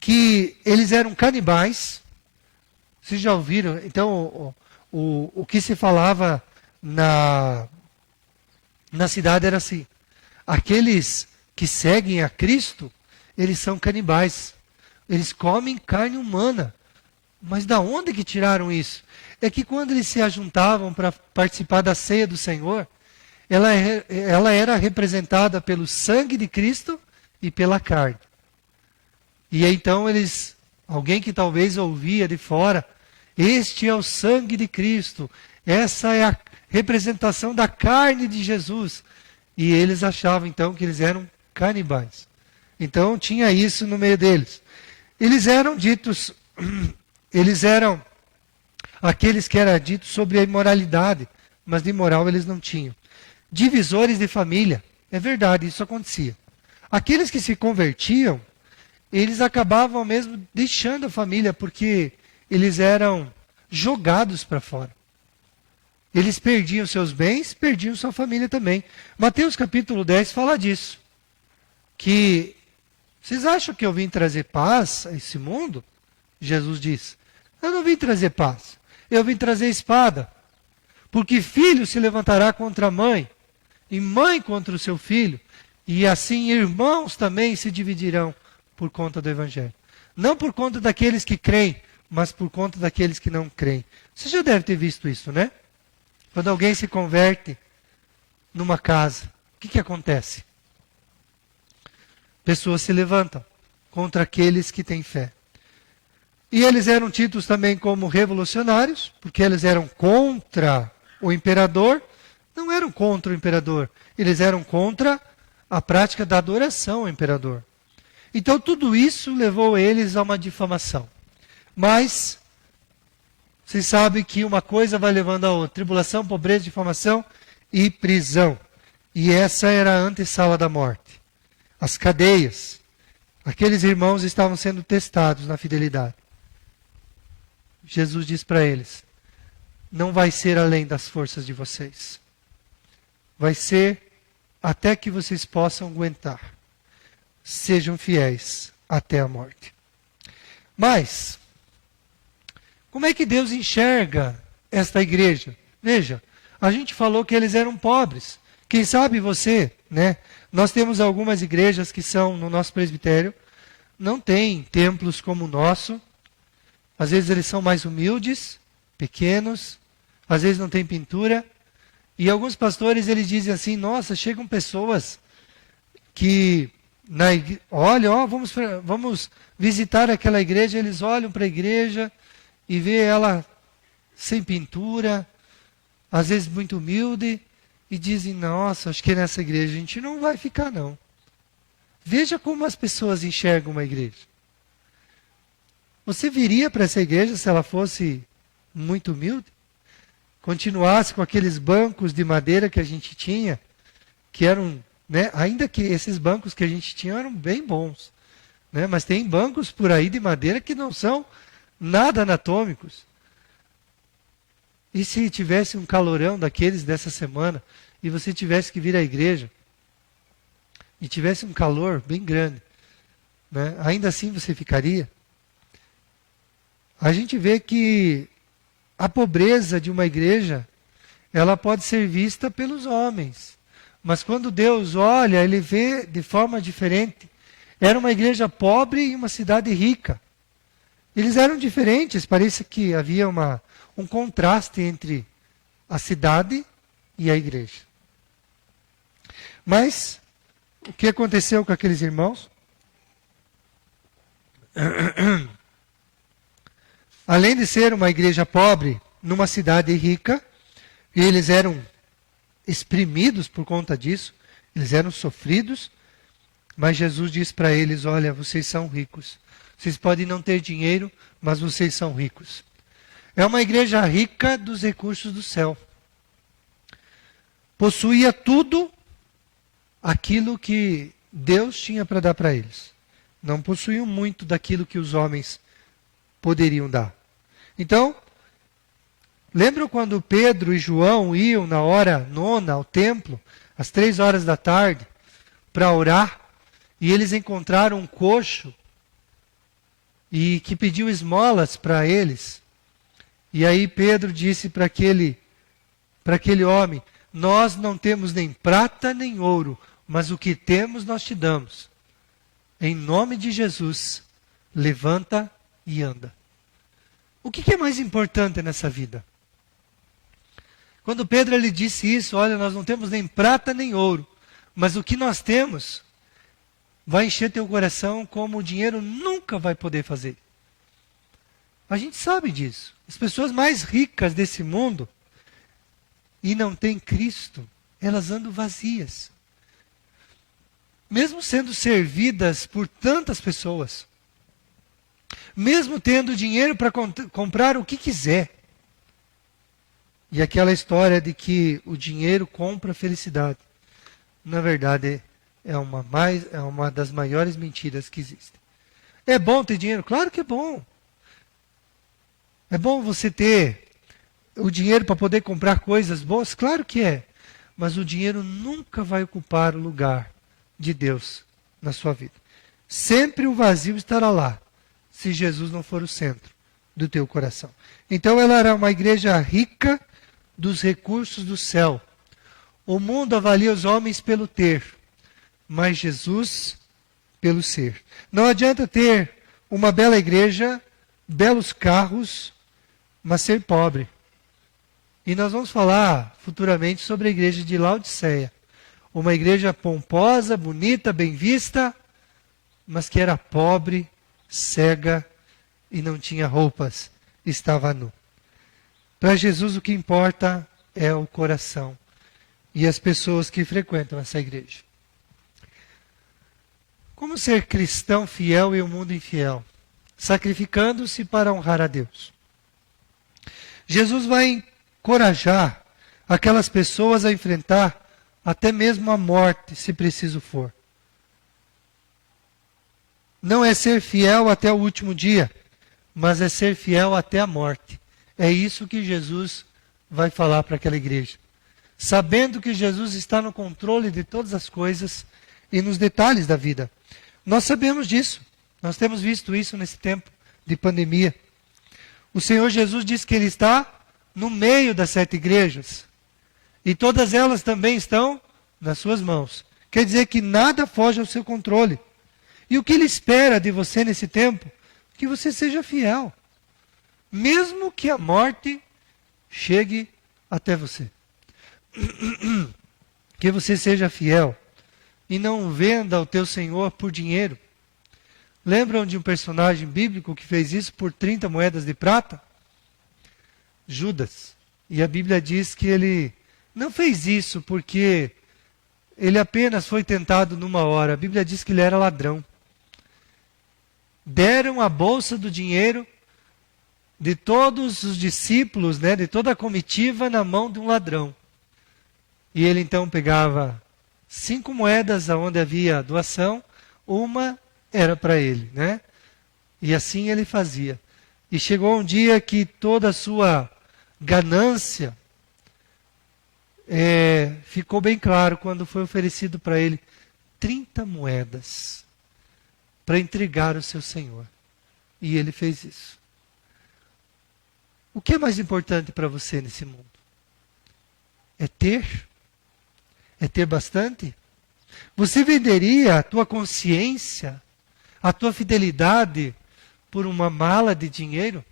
que eles eram canibais. Vocês já ouviram? Então, o que se falava na cidade era assim, aqueles que seguem a Cristo, eles são canibais. Eles comem carne humana. Mas da onde que tiraram isso? É que quando eles se ajuntavam para participar da ceia do Senhor, ela era representada pelo sangue de Cristo e pela carne. E então alguém que talvez ouvia de fora, este é o sangue de Cristo, essa é a representação da carne de Jesus. E eles achavam então que eles eram canibais. Então tinha isso no meio deles. Eles eram ditos, eles eram aqueles que eram ditos sobre a imoralidade, mas de moral eles não tinham. Divisores de família, é verdade, isso acontecia. Aqueles que se convertiam, eles acabavam mesmo deixando a família, porque eles eram jogados para fora. Eles perdiam seus bens, perdiam sua família também. Mateus capítulo 10 fala disso. Que, vocês acham que eu vim trazer paz a esse mundo? Jesus diz, eu não vim trazer paz, eu vim trazer espada. Porque filho se levantará contra a mãe, e mãe contra o seu filho, e assim irmãos também se dividirão por conta do Evangelho. Não por conta daqueles que creem, mas por conta daqueles que não creem. Você já deve ter visto isso, né? Quando alguém se converte numa casa, o que acontece? Pessoas se levantam contra aqueles que têm fé. E eles eram tidos também como revolucionários, porque eles eram contra o imperador. Não eram contra o imperador, eles eram contra a prática da adoração ao imperador. Então tudo isso levou eles a uma difamação. Mas vocês sabem que uma coisa vai levando a outra. Tribulação, pobreza, difamação e prisão. E essa era a antessala da morte. As cadeias. Aqueles irmãos estavam sendo testados na fidelidade. Jesus diz para eles, não vai ser além das forças de vocês. Vai ser até que vocês possam aguentar. Sejam fiéis até a morte. Mas, como é que Deus enxerga esta igreja? Veja, a gente falou que eles eram pobres. Quem sabe você, né? Nós temos algumas igrejas que são no nosso presbitério, não tem templos como o nosso. Às vezes eles são mais humildes, pequenos, às vezes não tem pintura. E alguns pastores eles dizem assim, nossa, chegam pessoas que olha, vamos visitar aquela igreja, eles olham para a igreja e vê ela sem pintura, às vezes muito humilde, e dizem, nossa, acho que nessa igreja a gente não vai ficar não. Veja como as pessoas enxergam uma igreja. Você viria para essa igreja se ela fosse muito humilde? Continuasse com aqueles bancos de madeira que a gente tinha, que eram, né, ainda que esses bancos que a gente tinha eram bem bons, né, mas tem bancos por aí de madeira que não são nada anatômicos. E se tivesse um calorão daqueles dessa semana, e você tivesse que vir à igreja, e tivesse um calor bem grande, né, ainda assim você ficaria? A gente vê que a pobreza de uma igreja, ela pode ser vista pelos homens. Mas quando Deus olha, Ele vê de forma diferente. Era uma igreja pobre e uma cidade rica. Eles eram diferentes, parece que havia um contraste entre a cidade e a igreja. Mas, o que aconteceu com aqueles irmãos? Além de ser uma igreja pobre, numa cidade rica, e eles eram exprimidos por conta disso, eles eram sofridos, mas Jesus diz para eles, olha, vocês são ricos. Vocês podem não ter dinheiro, mas vocês são ricos. É uma igreja rica dos recursos do céu. Possuía tudo aquilo que Deus tinha para dar para eles. Não possuíam muito daquilo que os homens poderiam dar. Então, Lembram quando Pedro e João iam na hora nona ao templo, às 3 horas da tarde, para orar, e eles encontraram um coxo e que pediu esmolas para eles. E aí Pedro disse para aquele homem: nós não temos nem prata nem ouro, mas o que temos nós te damos. Em nome de Jesus, levanta e anda. O que é mais importante nessa vida? Quando Pedro lhe disse isso: olha, nós não temos nem prata nem ouro, mas o que nós temos vai encher teu coração como o dinheiro nunca vai poder fazer. A gente sabe disso. As pessoas mais ricas desse mundo e não têm Cristo, elas andam vazias. Mesmo sendo servidas por tantas pessoas, mesmo tendo dinheiro para comprar o que quiser. E aquela história de que o dinheiro compra a felicidade, na verdade, é uma das maiores mentiras que existem. É bom ter dinheiro? Claro que é bom. É bom você ter o dinheiro para poder comprar coisas boas? Claro que é. Mas o dinheiro nunca vai ocupar o lugar de Deus na sua vida. Sempre o vazio estará lá, se Jesus não for o centro do teu coração. Então ela era uma igreja rica dos recursos do céu. O mundo avalia os homens pelo ter, mas Jesus pelo ser. Não adianta ter uma bela igreja, belos carros, mas ser pobre. E nós vamos falar futuramente sobre a igreja de Laodiceia. Uma igreja pomposa, bonita, bem vista, mas que era pobre, cega e não tinha roupas, estava nu. Para Jesus o que importa é o coração e as pessoas que frequentam essa igreja. Como ser cristão fiel e o mundo infiel? Sacrificando-se para honrar a Deus. Jesus vai encorajar aquelas pessoas a enfrentar até mesmo a morte, se preciso for. Não é ser fiel até o último dia, mas é ser fiel até a morte. É isso que Jesus vai falar para aquela igreja. Sabendo que Jesus está no controle de todas as coisas e nos detalhes da vida. Nós sabemos disso. Nós temos visto isso nesse tempo de pandemia. O Senhor Jesus disse que Ele está no meio das 7 igrejas. E todas elas também estão nas suas mãos. Quer dizer que nada foge ao seu controle. E o que Ele espera de você nesse tempo? Que você seja fiel. Mesmo que a morte chegue até você. Que você seja fiel. E não venda o teu Senhor por dinheiro. Lembram de um personagem bíblico que fez isso por 30 moedas de prata? Judas. E a Bíblia diz que ele não fez isso porque ele apenas foi tentado numa hora. A Bíblia diz que ele era ladrão. Deram a bolsa do dinheiro de todos os discípulos, de toda a comitiva na mão de um ladrão. E ele então pegava 5 moedas onde havia doação, uma era para ele, E assim ele fazia. E chegou um dia que toda a sua ganância ficou bem claro quando foi oferecido para ele 30 moedas para entregar o seu Senhor. E ele fez isso. O que é mais importante para você nesse mundo? É ter? É ter bastante? Você venderia a tua consciência, a tua fidelidade por uma mala de dinheiro?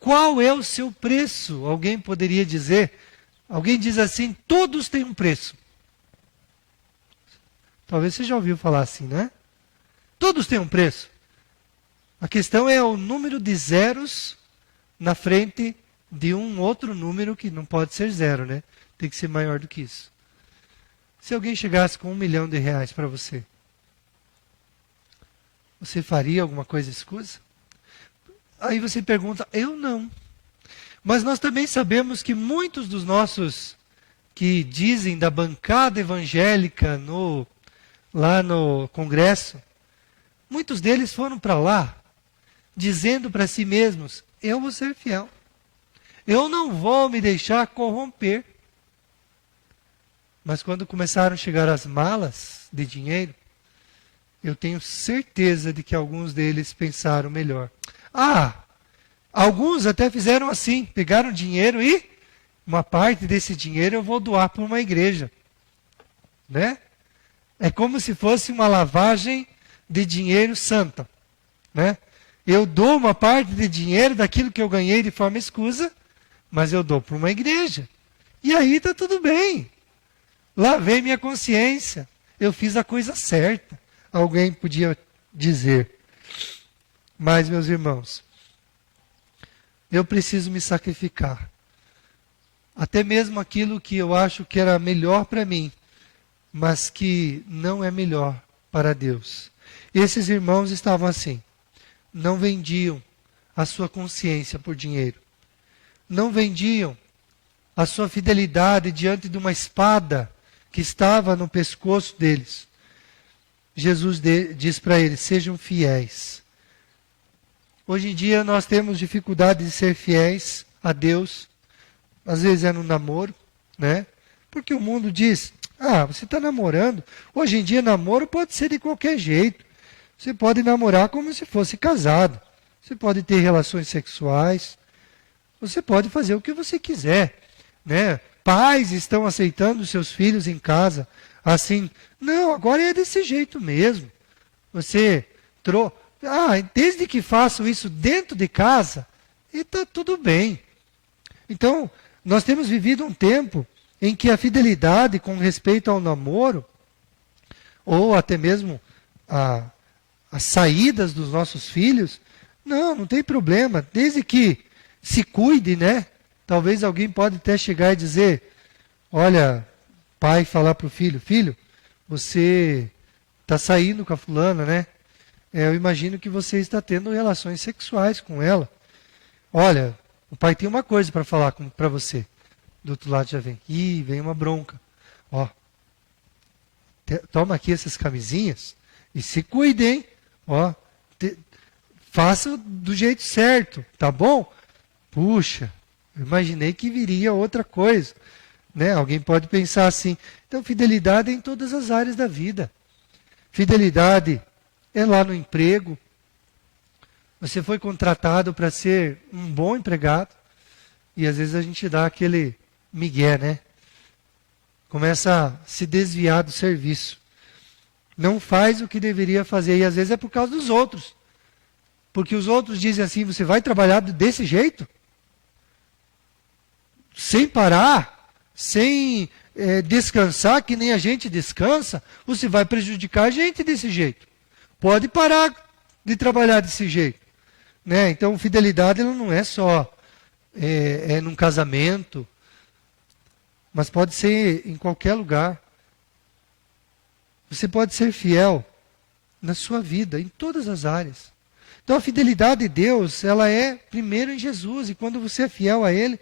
Qual é o seu preço? Alguém poderia dizer. Alguém diz assim, todos têm um preço. Talvez você já ouviu falar assim, Todos têm um preço. A questão é o número de zeros na frente de um outro número que não pode ser zero, Tem que ser maior do que isso. Se alguém chegasse com R$1 milhão para você, você faria alguma coisa escusa? Aí você pergunta, eu não. Mas nós também sabemos que muitos dos nossos que dizem da bancada evangélica lá no Congresso, muitos deles foram para lá, dizendo para si mesmos, eu vou ser fiel. Eu não vou me deixar corromper. Mas quando começaram a chegar as malas de dinheiro, eu tenho certeza de que alguns deles pensaram melhor. Alguns até fizeram assim, pegaram dinheiro e uma parte desse dinheiro eu vou doar para uma igreja. Né? É como se fosse uma lavagem de dinheiro santa. Né? Eu dou uma parte de dinheiro daquilo que eu ganhei de forma escusa, mas eu dou para uma igreja. E aí está tudo bem. Lavei minha consciência. Eu fiz a coisa certa. Alguém podia dizer. Mas, meus irmãos, eu preciso me sacrificar. Até mesmo aquilo que eu acho que era melhor para mim, mas que não é melhor para Deus. Esses irmãos estavam assim. Não vendiam a sua consciência por dinheiro. Não vendiam a sua fidelidade diante de uma espada que estava no pescoço deles. Jesus diz para eles, sejam fiéis. Hoje em dia nós temos dificuldade de ser fiéis a Deus. Às vezes é no namoro, né? Porque o mundo diz, você está namorando. Hoje em dia namoro pode ser de qualquer jeito. Você pode namorar como se fosse casado. Você pode ter relações sexuais. Você pode fazer o que você quiser, né? Pais estão aceitando seus filhos em casa assim. Não, agora é desse jeito mesmo. Desde que façam isso dentro de casa, e está tudo bem. Então, nós temos vivido um tempo em que a fidelidade com respeito ao namoro, ou até mesmo as saídas dos nossos filhos, não tem problema, desde que se cuide, né? Talvez alguém pode até chegar e dizer, olha, pai falar para o filho, você está saindo com a fulana, né? Eu imagino que você está tendo relações sexuais com ela. Olha, o pai tem uma coisa para falar para você. Do outro lado já vem, vem uma bronca. Toma aqui essas camisinhas e se cuide, hein? Faça do jeito certo, tá bom? Puxa, eu imaginei que viria outra coisa. Né? Alguém pode pensar assim. Então, fidelidade é em todas as áreas da vida. Fidelidade é lá no emprego. Você foi contratado para ser um bom empregado. E às vezes a gente dá aquele migué, né? Começa a se desviar do serviço. Não faz o que deveria fazer. E às vezes é por causa dos outros. Porque os outros dizem assim, você vai trabalhar desse jeito? Sem parar, sem descansar, que nem a gente descansa, você vai prejudicar a gente desse jeito. Pode parar de trabalhar desse jeito. Né? Então, fidelidade ela não é só num casamento, mas pode ser em qualquer lugar. Você pode ser fiel na sua vida, em todas as áreas. Então, a fidelidade de Deus, ela é primeiro em Jesus, e quando você é fiel a Ele,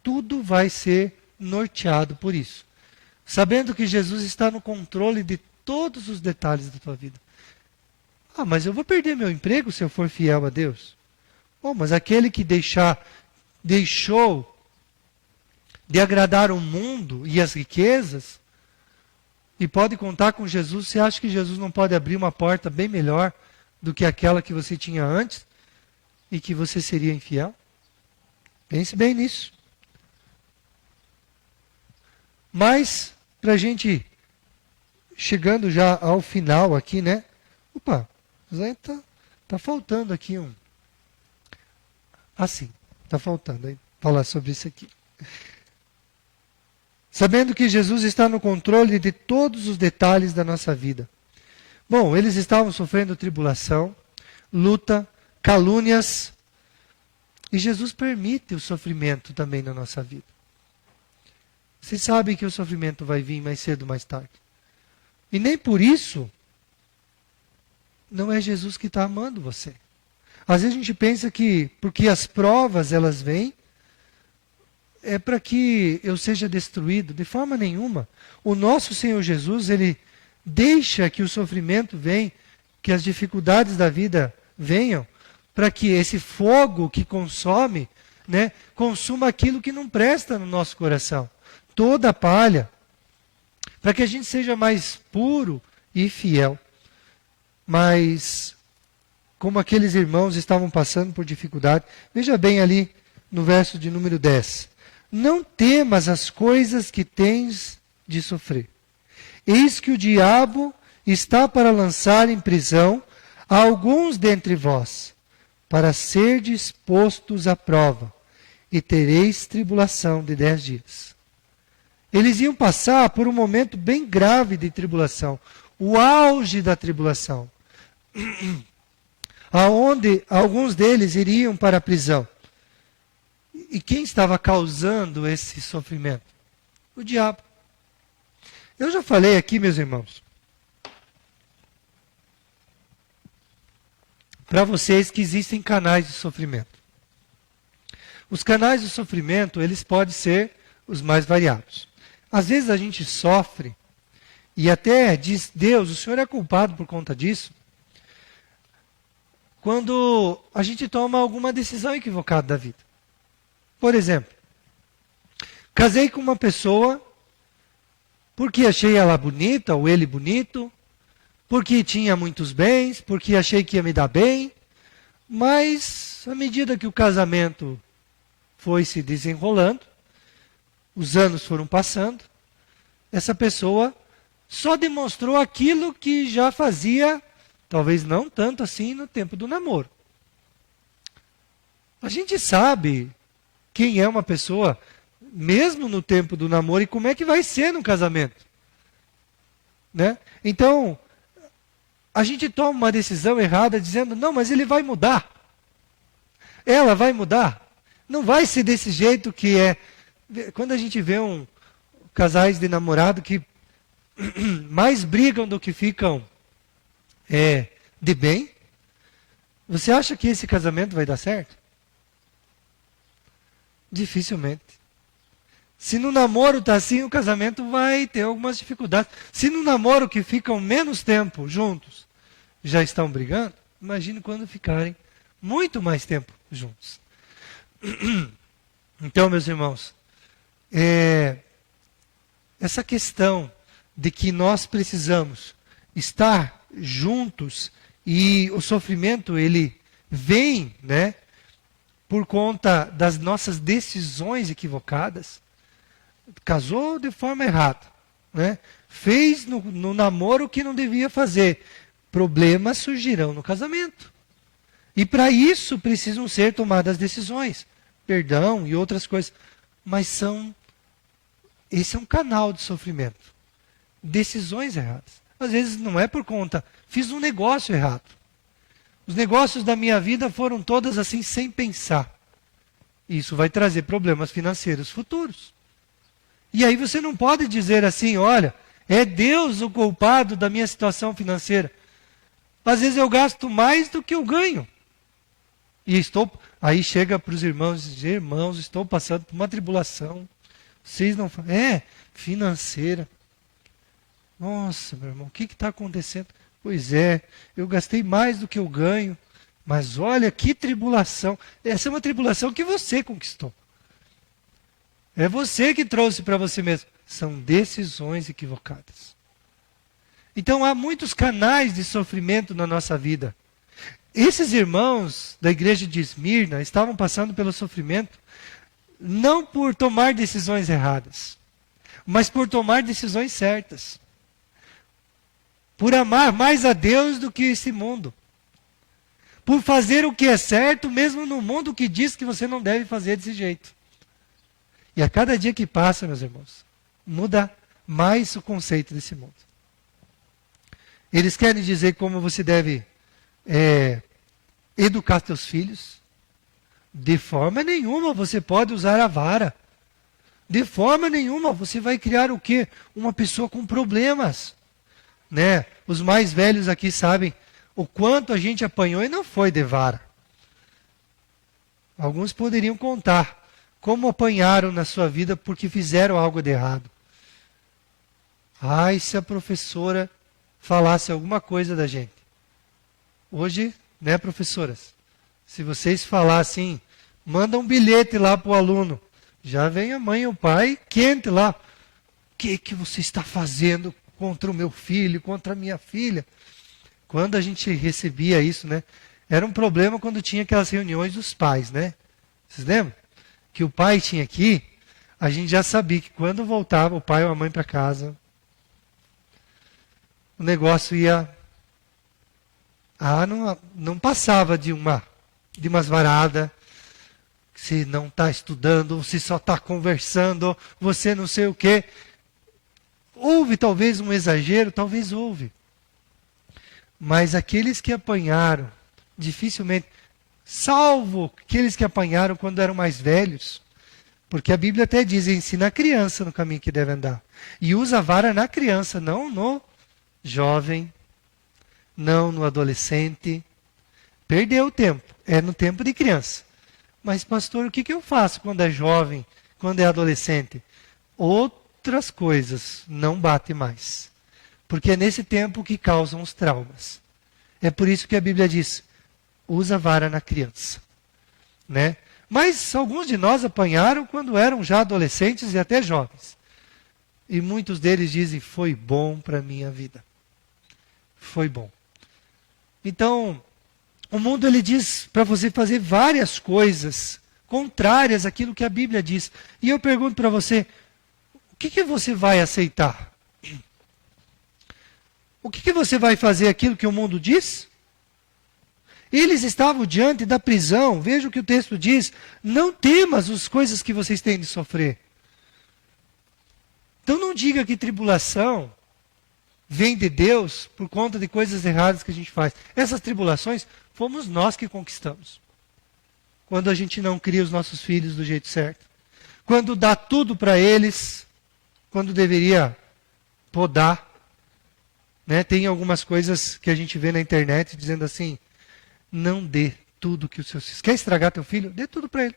tudo vai ser norteado por isso. Sabendo que Jesus está no controle de todos os detalhes da tua vida. Mas eu vou perder meu emprego se eu for fiel a Deus? Mas aquele que deixou de agradar o mundo e as riquezas, e pode contar com Jesus, você acha que Jesus não pode abrir uma porta bem melhor do que aquela que você tinha antes, e que você seria infiel? Pense bem nisso. Mas, para a gente, chegando já ao final aqui, né? Tá faltando aqui um... está faltando aí, falar sobre isso aqui. Sabendo que Jesus está no controle de todos os detalhes da nossa vida. Bom, eles estavam sofrendo tribulação, luta, calúnias, e Jesus permite o sofrimento também na nossa vida. Vocês sabem que o sofrimento vai vir mais cedo ou mais tarde. E nem por isso não é Jesus que está amando você. Às vezes a gente pensa que, porque as provas elas vêm, é para que eu seja destruído. De forma nenhuma. O nosso Senhor Jesus, Ele deixa que o sofrimento venha, que as dificuldades da vida venham, para que esse fogo que consome, né, consuma aquilo que não presta no nosso coração. Toda a palha. Para que a gente seja mais puro e fiel. Mas, como aqueles irmãos estavam passando por dificuldade, veja bem ali no verso de número 10. Não temas as coisas que tens de sofrer. Eis que o diabo está para lançar em prisão a alguns dentre vós, para serdes postos à prova, e tereis tribulação de 10 dias. Eles iam passar por um momento bem grave de tribulação, o auge da tribulação, aonde alguns deles iriam para a prisão. E quem estava causando esse sofrimento? O diabo. Eu já falei aqui, meus irmãos, para vocês que existem canais de sofrimento. Os canais de sofrimento, eles podem ser os mais variados. Às vezes a gente sofre e até diz, Deus, o Senhor é culpado por conta disso, quando a gente toma alguma decisão equivocada da vida. Por exemplo, casei com uma pessoa porque achei ela bonita ou ele bonito, porque tinha muitos bens, porque achei que ia me dar bem, mas à medida que o casamento foi se desenrolando, os anos foram passando, essa pessoa só demonstrou aquilo que já fazia, talvez não tanto assim, no tempo do namoro. A gente sabe quem é uma pessoa, mesmo no tempo do namoro, e como é que vai ser no casamento. Né? Então, a gente toma uma decisão errada dizendo, não, mas ele vai mudar. Ela vai mudar. Não vai ser desse jeito que é. Quando a gente vê casais de namorado que mais brigam do que ficam de bem, você acha que esse casamento vai dar certo? Dificilmente. Se no namoro está assim, o casamento vai ter algumas dificuldades. Se no namoro que ficam menos tempo juntos já estão brigando, imagine quando ficarem muito mais tempo juntos. Então, meus irmãos, essa questão de que nós precisamos estar juntos e o sofrimento ele vem, né, por conta das nossas decisões equivocadas. Casou de forma errada, né? Fez no namoro o que não devia fazer. Problemas surgirão no casamento. E para isso precisam ser tomadas decisões, perdão e outras coisas. Mas esse é um canal de sofrimento. Decisões erradas. Às vezes não é por conta, fiz um negócio errado. Os negócios da minha vida foram todas assim sem pensar. Isso vai trazer problemas financeiros futuros. E aí você não pode dizer assim, olha, é Deus o culpado da minha situação financeira. Às vezes eu gasto mais do que eu ganho. E aí chega para os irmãos e diz, irmãos, estou passando por uma tribulação. Vocês não falam, financeira. Nossa, meu irmão, o que está acontecendo? Pois é, eu gastei mais do que eu ganho. Mas olha que tribulação. Essa é uma tribulação que você conquistou. É você que trouxe para você mesmo. São decisões equivocadas. Então há muitos canais de sofrimento na nossa vida. Esses irmãos da igreja de Esmirna estavam passando pelo sofrimento não por tomar decisões erradas, mas por tomar decisões certas. Por amar mais a Deus do que esse mundo. Por fazer o que é certo, mesmo no mundo que diz que você não deve fazer desse jeito. E a cada dia que passa, meus irmãos, muda mais o conceito desse mundo. Eles querem dizer como você deve educar seus filhos. De forma nenhuma você pode usar a vara. De forma nenhuma você vai criar o quê? Uma pessoa com problemas. Né? Os mais velhos aqui sabem o quanto a gente apanhou e não foi de vara. Alguns poderiam contar como apanharam na sua vida porque fizeram algo de errado. Ai, se a professora falasse alguma coisa da gente. Hoje, né, professoras? Se vocês falassem Manda um bilhete lá para o aluno. Já vem a mãe e o pai quente lá. O que você está fazendo contra o meu filho, contra a minha filha? Quando a gente recebia isso, né? Era um problema quando tinha aquelas reuniões dos pais, né? Vocês lembram? Que o pai tinha aqui, a gente já sabia que quando voltava o pai ou a mãe para casa, o negócio ia... não passava de umas varadas. Se não está estudando, se só está conversando, você não sei o quê. Houve talvez um exagero, talvez houve. Mas aqueles que apanharam, dificilmente, salvo aqueles que apanharam quando eram mais velhos, porque a Bíblia até diz, ensina a criança no caminho que deve andar. E usa a vara na criança, não no jovem, não no adolescente. Perdeu o tempo, é no tempo de criança. Mas, pastor, o que eu faço quando é jovem, quando é adolescente? Outras coisas não bate mais. Porque é nesse tempo que causam os traumas. É por isso que a Bíblia diz, usa a vara na criança. Né? Mas alguns de nós apanharam quando eram já adolescentes e até jovens. E muitos deles dizem, foi bom para a minha vida. Foi bom. Então... o mundo ele diz para você fazer várias coisas contrárias àquilo que a Bíblia diz. E eu pergunto para você, o que você vai aceitar? O que você vai fazer aquilo que o mundo diz? Eles estavam diante da prisão. Veja o que o texto diz. Não temas as coisas que vocês têm de sofrer. Então não diga que tribulação vem de Deus por conta de coisas erradas que a gente faz. Essas tribulações fomos nós que conquistamos. Quando a gente não cria os nossos filhos do jeito certo. Quando dá tudo para eles, quando deveria podar. Né? Tem algumas coisas que a gente vê na internet dizendo assim, não dê tudo que o seu filho... Quer estragar teu filho? Dê tudo para ele.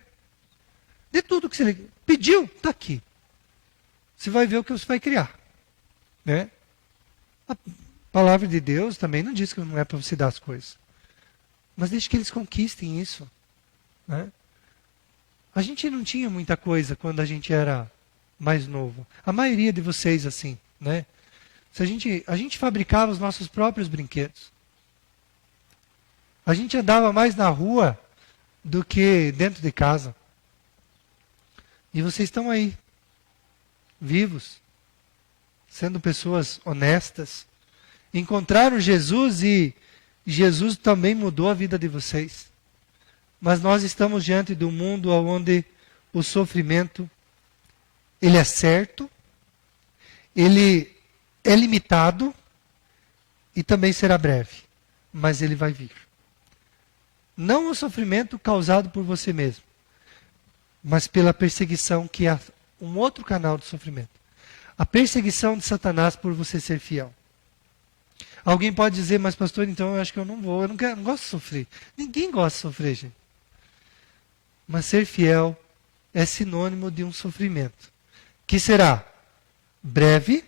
Dê tudo que você pediu, está aqui. Você vai ver o que você vai criar. Né? A palavra de Deus também não diz que não é para você dar as coisas. Mas deixe que eles conquistem isso. Né? A gente não tinha muita coisa quando a gente era mais novo. A maioria de vocês, assim. Né? A gente fabricava os nossos próprios brinquedos. A gente andava mais na rua do que dentro de casa. E vocês estão aí, vivos, sendo pessoas honestas. Encontraram Jesus e Jesus também mudou a vida de vocês. Mas nós estamos diante de um mundo onde o sofrimento, ele é certo, ele é limitado e também será breve. Mas ele vai vir. Não o sofrimento causado por você mesmo, mas pela perseguição que é um outro canal de sofrimento. A perseguição de Satanás por você ser fiel. Alguém pode dizer, mas pastor, então eu acho que eu não vou, eu não gosto de sofrer. Ninguém gosta de sofrer, gente. Mas ser fiel é sinônimo de um sofrimento, que será breve,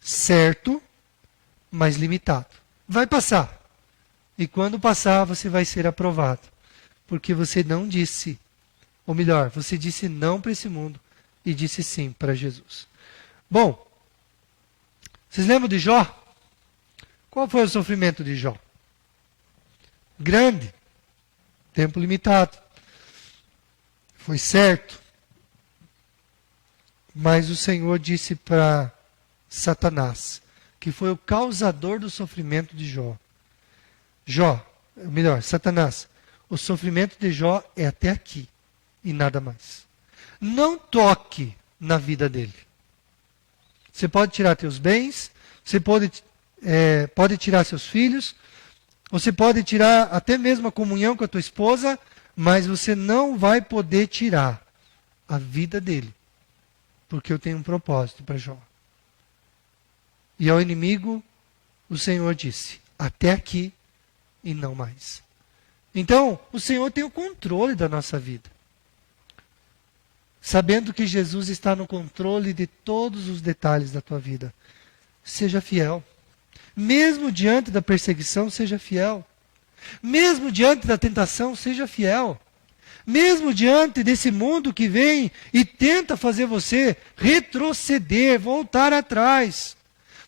certo, mas limitado. Vai passar. E quando passar, você vai ser aprovado. Porque você não disse, ou melhor, você disse não para esse mundo e disse sim para Jesus. Bom, vocês lembram de Jó? Qual foi o sofrimento de Jó? Grande, tempo limitado. Foi certo. Mas o Senhor disse para Satanás, que foi o causador do sofrimento de Jó. Satanás, o sofrimento de Jó é até aqui e nada mais. Não toque na vida dele. Você pode tirar teus bens, você pode tirar seus filhos, você pode tirar até mesmo a comunhão com a tua esposa, mas você não vai poder tirar a vida dele, porque eu tenho um propósito para Jó. E ao inimigo, o Senhor disse, até aqui e não mais. Então, o Senhor tem o controle da nossa vida. Sabendo que Jesus está no controle de todos os detalhes da tua vida. Seja fiel. Mesmo diante da perseguição, seja fiel. Mesmo diante da tentação, seja fiel. mesmo diante desse mundo que vem e tenta fazer você retroceder, voltar atrás,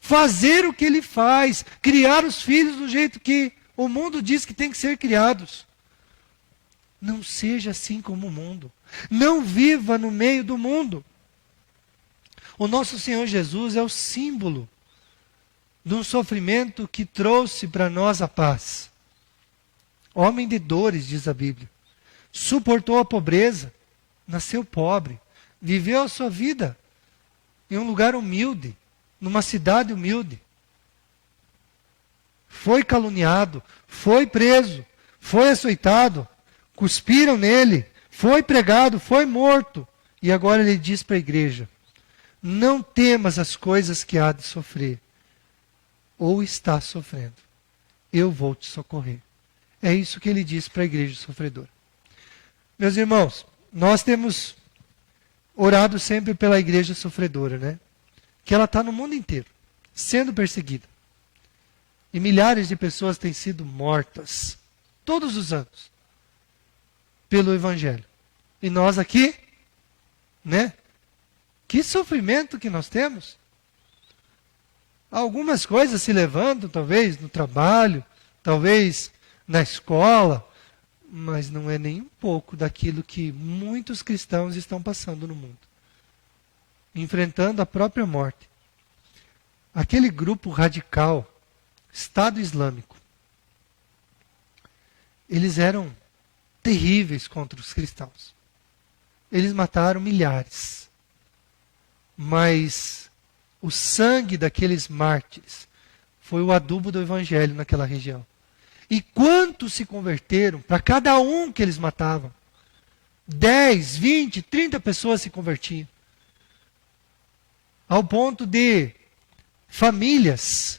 fazer o que ele faz, criar os filhos do jeito que o mundo diz que tem que ser criados. Não seja assim como o mundo. Não viva no meio do mundo. O nosso Senhor Jesus é o símbolo de um sofrimento que trouxe para nós a paz. Homem de dores, diz a Bíblia. Suportou a pobreza, nasceu pobre, viveu a sua vida em um lugar humilde, numa cidade humilde. Foi caluniado, foi preso, foi açoitado, cuspiram nele, foi pregado, foi morto. E agora ele diz para a igreja: não temas as coisas que há de sofrer, ou está sofrendo. Eu vou te socorrer. É isso que ele diz para a igreja sofredora. Meus irmãos, nós temos orado sempre pela igreja sofredora, né? Que ela está no mundo inteiro, sendo perseguida. E milhares de pessoas têm sido mortas, todos os anos, pelo Evangelho. E nós aqui, né? Que sofrimento que nós temos. Algumas coisas se levantam, talvez no trabalho, talvez na escola, mas não é nem um pouco daquilo que muitos cristãos estão passando no mundo. Enfrentando a própria morte. Aquele grupo radical, Estado Islâmico, eles eram terríveis contra os cristãos. Eles mataram milhares. Mas o sangue daqueles mártires foi o adubo do evangelho naquela região. E quantos se converteram para cada um que eles matavam? 10, 20, 30 pessoas se convertiam. Ao ponto de famílias,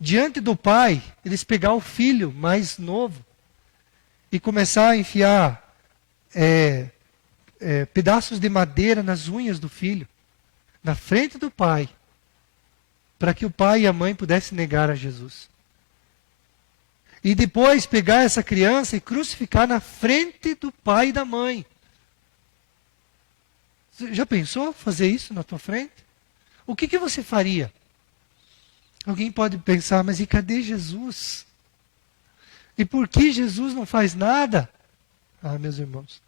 diante do pai, eles pegar o filho mais novo e começar a enfiar pedaços de madeira nas unhas do filho, na frente do pai, para que o pai e a mãe pudessem negar a Jesus. E depois pegar essa criança e crucificar na frente do pai e da mãe. Você já pensou fazer isso na tua frente? O que você faria? Alguém pode pensar, mas e cadê Jesus? E por que Jesus não faz nada? Ah, meus irmãos,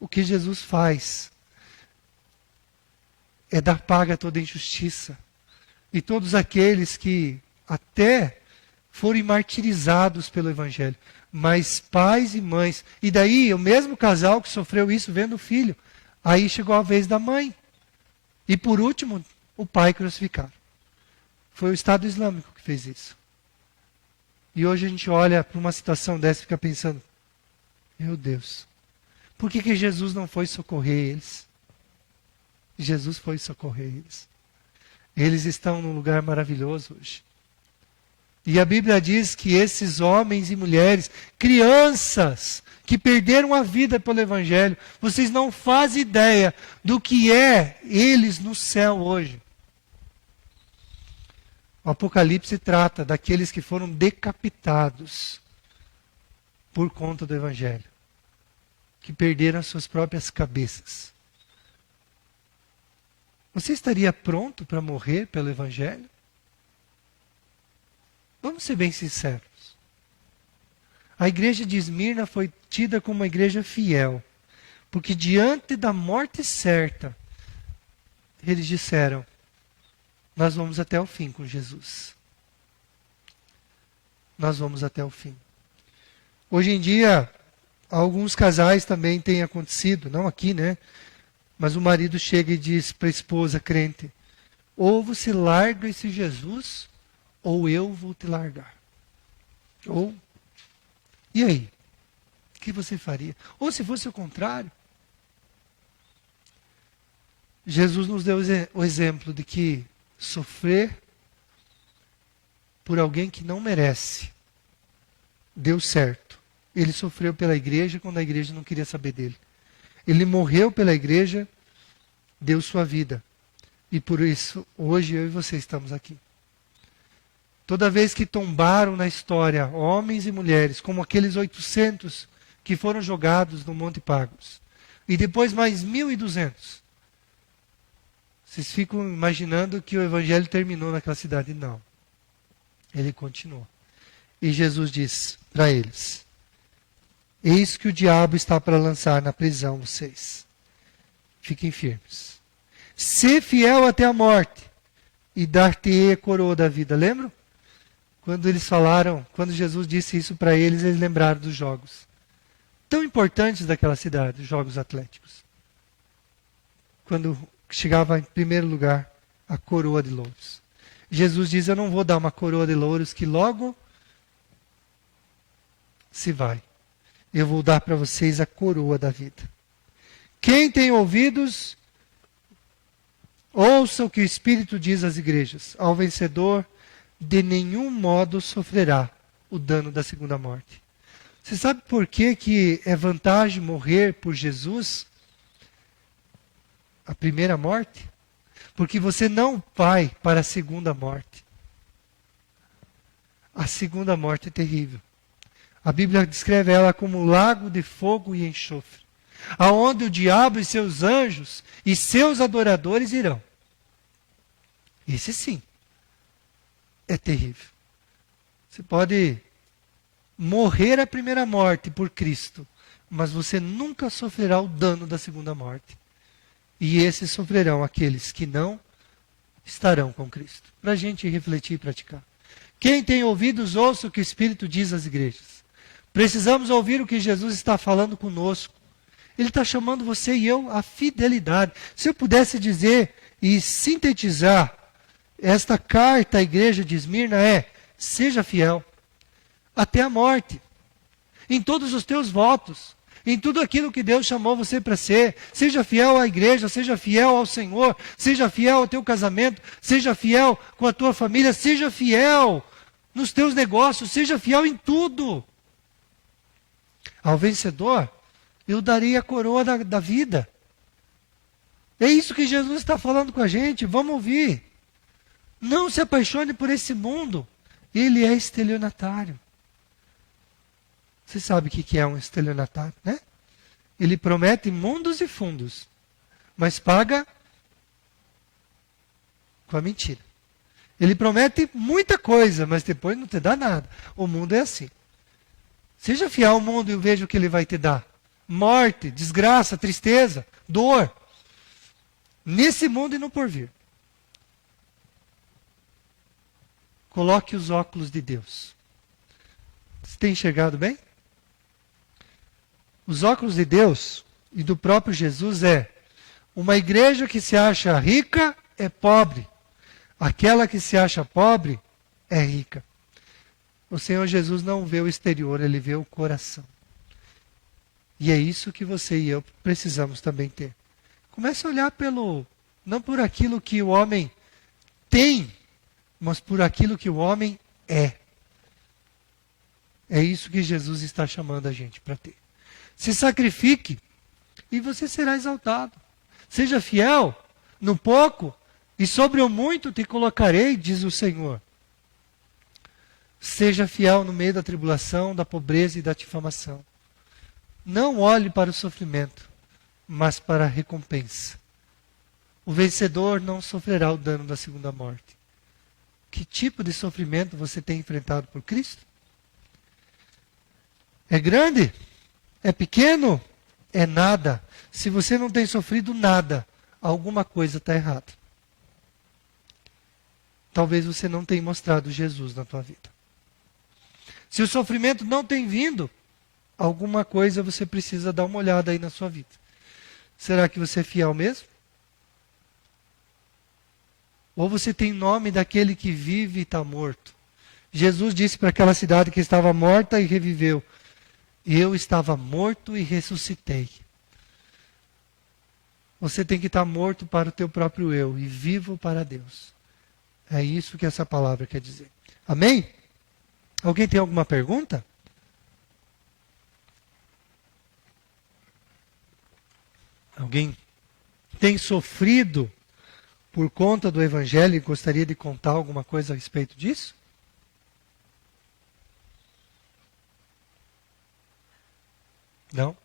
o que Jesus faz é dar paga a toda injustiça. E todos aqueles que até foram martirizados pelo Evangelho, mas pais e mães. E daí, o mesmo casal que sofreu isso vendo o filho, aí chegou a vez da mãe. E por último, o pai crucificado. Foi o Estado Islâmico que fez isso. E hoje a gente olha para uma situação dessa e fica pensando, meu Deus, por que Jesus não foi socorrer eles? Jesus foi socorrer eles. Eles estão num lugar maravilhoso hoje. E a Bíblia diz que esses homens e mulheres, crianças, que perderam a vida pelo Evangelho, vocês não fazem ideia do que é eles no céu hoje. O Apocalipse trata daqueles que foram decapitados por conta do Evangelho, que perderam as suas próprias cabeças. Você estaria pronto para morrer pelo Evangelho? Vamos ser bem sinceros. A igreja de Esmirna foi tida como uma igreja fiel, porque diante da morte certa, eles disseram, nós vamos até o fim com Jesus. Nós vamos até o fim. Hoje em dia, alguns casais também têm acontecido, não aqui, né? Mas o marido chega e diz para a esposa crente, ou você larga esse Jesus, ou eu vou te largar. Ou, e aí? O que você faria? Ou se fosse o contrário? Jesus nos deu o exemplo de que sofrer por alguém que não merece deu certo. Ele sofreu pela igreja quando a igreja não queria saber dele. Ele morreu pela igreja, deu sua vida. E por isso, hoje eu e você estamos aqui. Toda vez que tombaram na história homens e mulheres, como aqueles 800 que foram jogados no Monte Patmos. E depois mais 1.200. Vocês ficam imaginando que o evangelho terminou naquela cidade. Não. Ele continuou. E Jesus diz para eles: eis que o diabo está para lançar na prisão vocês. Fiquem firmes. Sê fiel até a morte, e dar-te-ei a coroa da vida. Lembram? Quando eles falaram, quando Jesus disse isso para eles, eles lembraram dos jogos tão importantes daquela cidade, os jogos atléticos. Quando chegava em primeiro lugar a coroa de louros. Jesus diz: eu não vou dar uma coroa de louros que logo se vai. Eu vou dar para vocês a coroa da vida. Quem tem ouvidos, ouça o que o Espírito diz às igrejas. Ao vencedor, de nenhum modo sofrerá o dano da segunda morte. Você sabe por que é vantagem morrer por Jesus? A primeira morte? Porque você não vai para a segunda morte. A segunda morte é terrível. A Bíblia descreve ela como lago de fogo e enxofre, aonde o diabo e seus anjos e seus adoradores irão. Esse sim é terrível. Você pode morrer a primeira morte por Cristo, mas você nunca sofrerá o dano da segunda morte. E esses sofrerão aqueles que não estarão com Cristo. Para a gente refletir e praticar. Quem tem ouvidos, ouça o que o Espírito diz às igrejas. Precisamos ouvir o que Jesus está falando conosco. Ele está chamando você e eu à fidelidade. Se eu pudesse dizer e sintetizar esta carta à igreja de Esmirna seja fiel até a morte, em todos os teus votos, em tudo aquilo que Deus chamou você para ser. Seja fiel à igreja, seja fiel ao Senhor, seja fiel ao teu casamento, seja fiel com a tua família, seja fiel nos teus negócios, seja fiel em tudo. Ao vencedor, eu darei a coroa da vida. É isso que Jesus está falando com a gente. Vamos ouvir. Não se apaixone por esse mundo. Ele é estelionatário. Você sabe o que é um estelionatário, né? Ele promete mundos e fundos, mas paga com a mentira. Ele promete muita coisa, mas depois não te dá nada. O mundo é assim. Seja fiel ao mundo e veja o que ele vai te dar. Morte, desgraça, tristeza, dor. Nesse mundo e no porvir. Coloque os óculos de Deus. Você tem enxergado bem? Os óculos de Deus e do próprio Jesus uma igreja que se acha rica é pobre. Aquela que se acha pobre é rica. O Senhor Jesus não vê o exterior, ele vê o coração. E é isso que você e eu precisamos também ter. Comece a olhar não por aquilo que o homem tem, mas por aquilo que o homem é. É isso que Jesus está chamando a gente para ter. Se sacrifique e você será exaltado. Seja fiel no pouco e sobre o muito te colocarei, diz o Senhor. Seja fiel no meio da tribulação, da pobreza e da difamação. Não olhe para o sofrimento, mas para a recompensa. O vencedor não sofrerá o dano da segunda morte. Que tipo de sofrimento você tem enfrentado por Cristo? É grande? É pequeno? É nada. Se você não tem sofrido nada, alguma coisa está errada. Talvez você não tenha mostrado Jesus na tua vida. Se o sofrimento não tem vindo, alguma coisa você precisa dar uma olhada aí na sua vida. Será que você é fiel mesmo? Ou você tem nome daquele que vive e está morto? Jesus disse para aquela cidade que estava morta e reviveu: eu estava morto e ressuscitei. Você tem que estar morto para o teu próprio eu e vivo para Deus. É isso que essa palavra quer dizer. Amém? Alguém tem alguma pergunta? Alguém tem sofrido por conta do Evangelho e gostaria de contar alguma coisa a respeito disso? Não?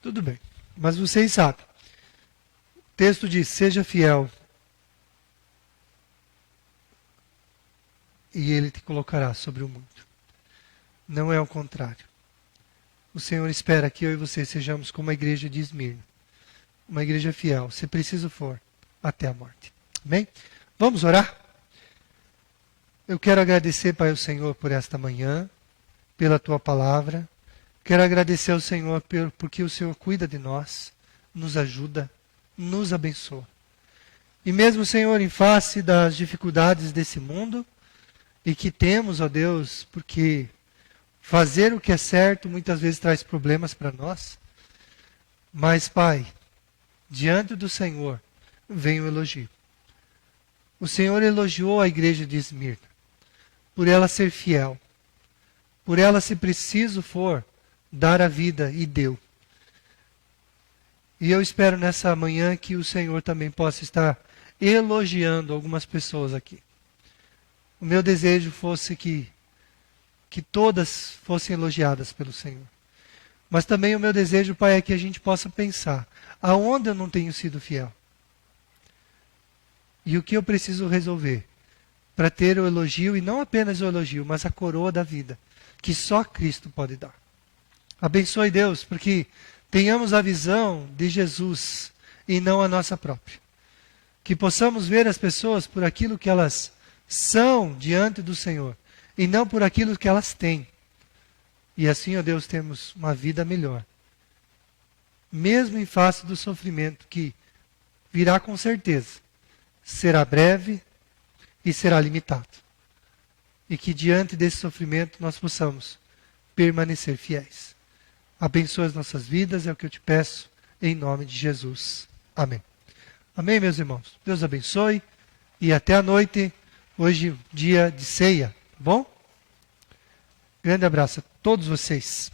Tudo bem. Mas vocês sabem. O texto diz, seja fiel. E Ele te colocará sobre o mundo. Não é o contrário. O Senhor espera que eu e você sejamos como a igreja de Esmirna. Uma igreja fiel, se preciso for, até a morte. Amém? Vamos orar? Eu quero agradecer, Pai, ao Senhor por esta manhã, pela Tua palavra. Quero agradecer ao Senhor porque o Senhor cuida de nós, nos ajuda, nos abençoa. E mesmo, Senhor, em face das dificuldades desse mundo, e que temos, ó Deus, porque fazer o que é certo muitas vezes traz problemas para nós. Mas, Pai, diante do Senhor vem o elogio. O Senhor elogiou a igreja de Esmirna por ela ser fiel, por ela, se preciso for, dar a vida, e deu. E eu espero nessa manhã que o Senhor também possa estar elogiando algumas pessoas aqui. O meu desejo fosse que todas fossem elogiadas pelo Senhor. Mas também o meu desejo, Pai, é que a gente possa pensar, aonde eu não tenho sido fiel? E o que eu preciso resolver para ter o elogio, e não apenas o elogio, mas a coroa da vida, que só Cristo pode dar. Abençoe Deus, porque tenhamos a visão de Jesus e não a nossa própria. Que possamos ver as pessoas por aquilo que elas são diante do Senhor, e não por aquilo que elas têm. E assim, ó Deus, temos uma vida melhor. Mesmo em face do sofrimento que virá com certeza, será breve e será limitado. E que diante desse sofrimento nós possamos permanecer fiéis. Abençoa as nossas vidas, é o que eu te peço, em nome de Jesus. Amém. Amém, meus irmãos. Deus abençoe e até a noite, hoje dia de ceia, tá bom? Grande abraço a todos vocês.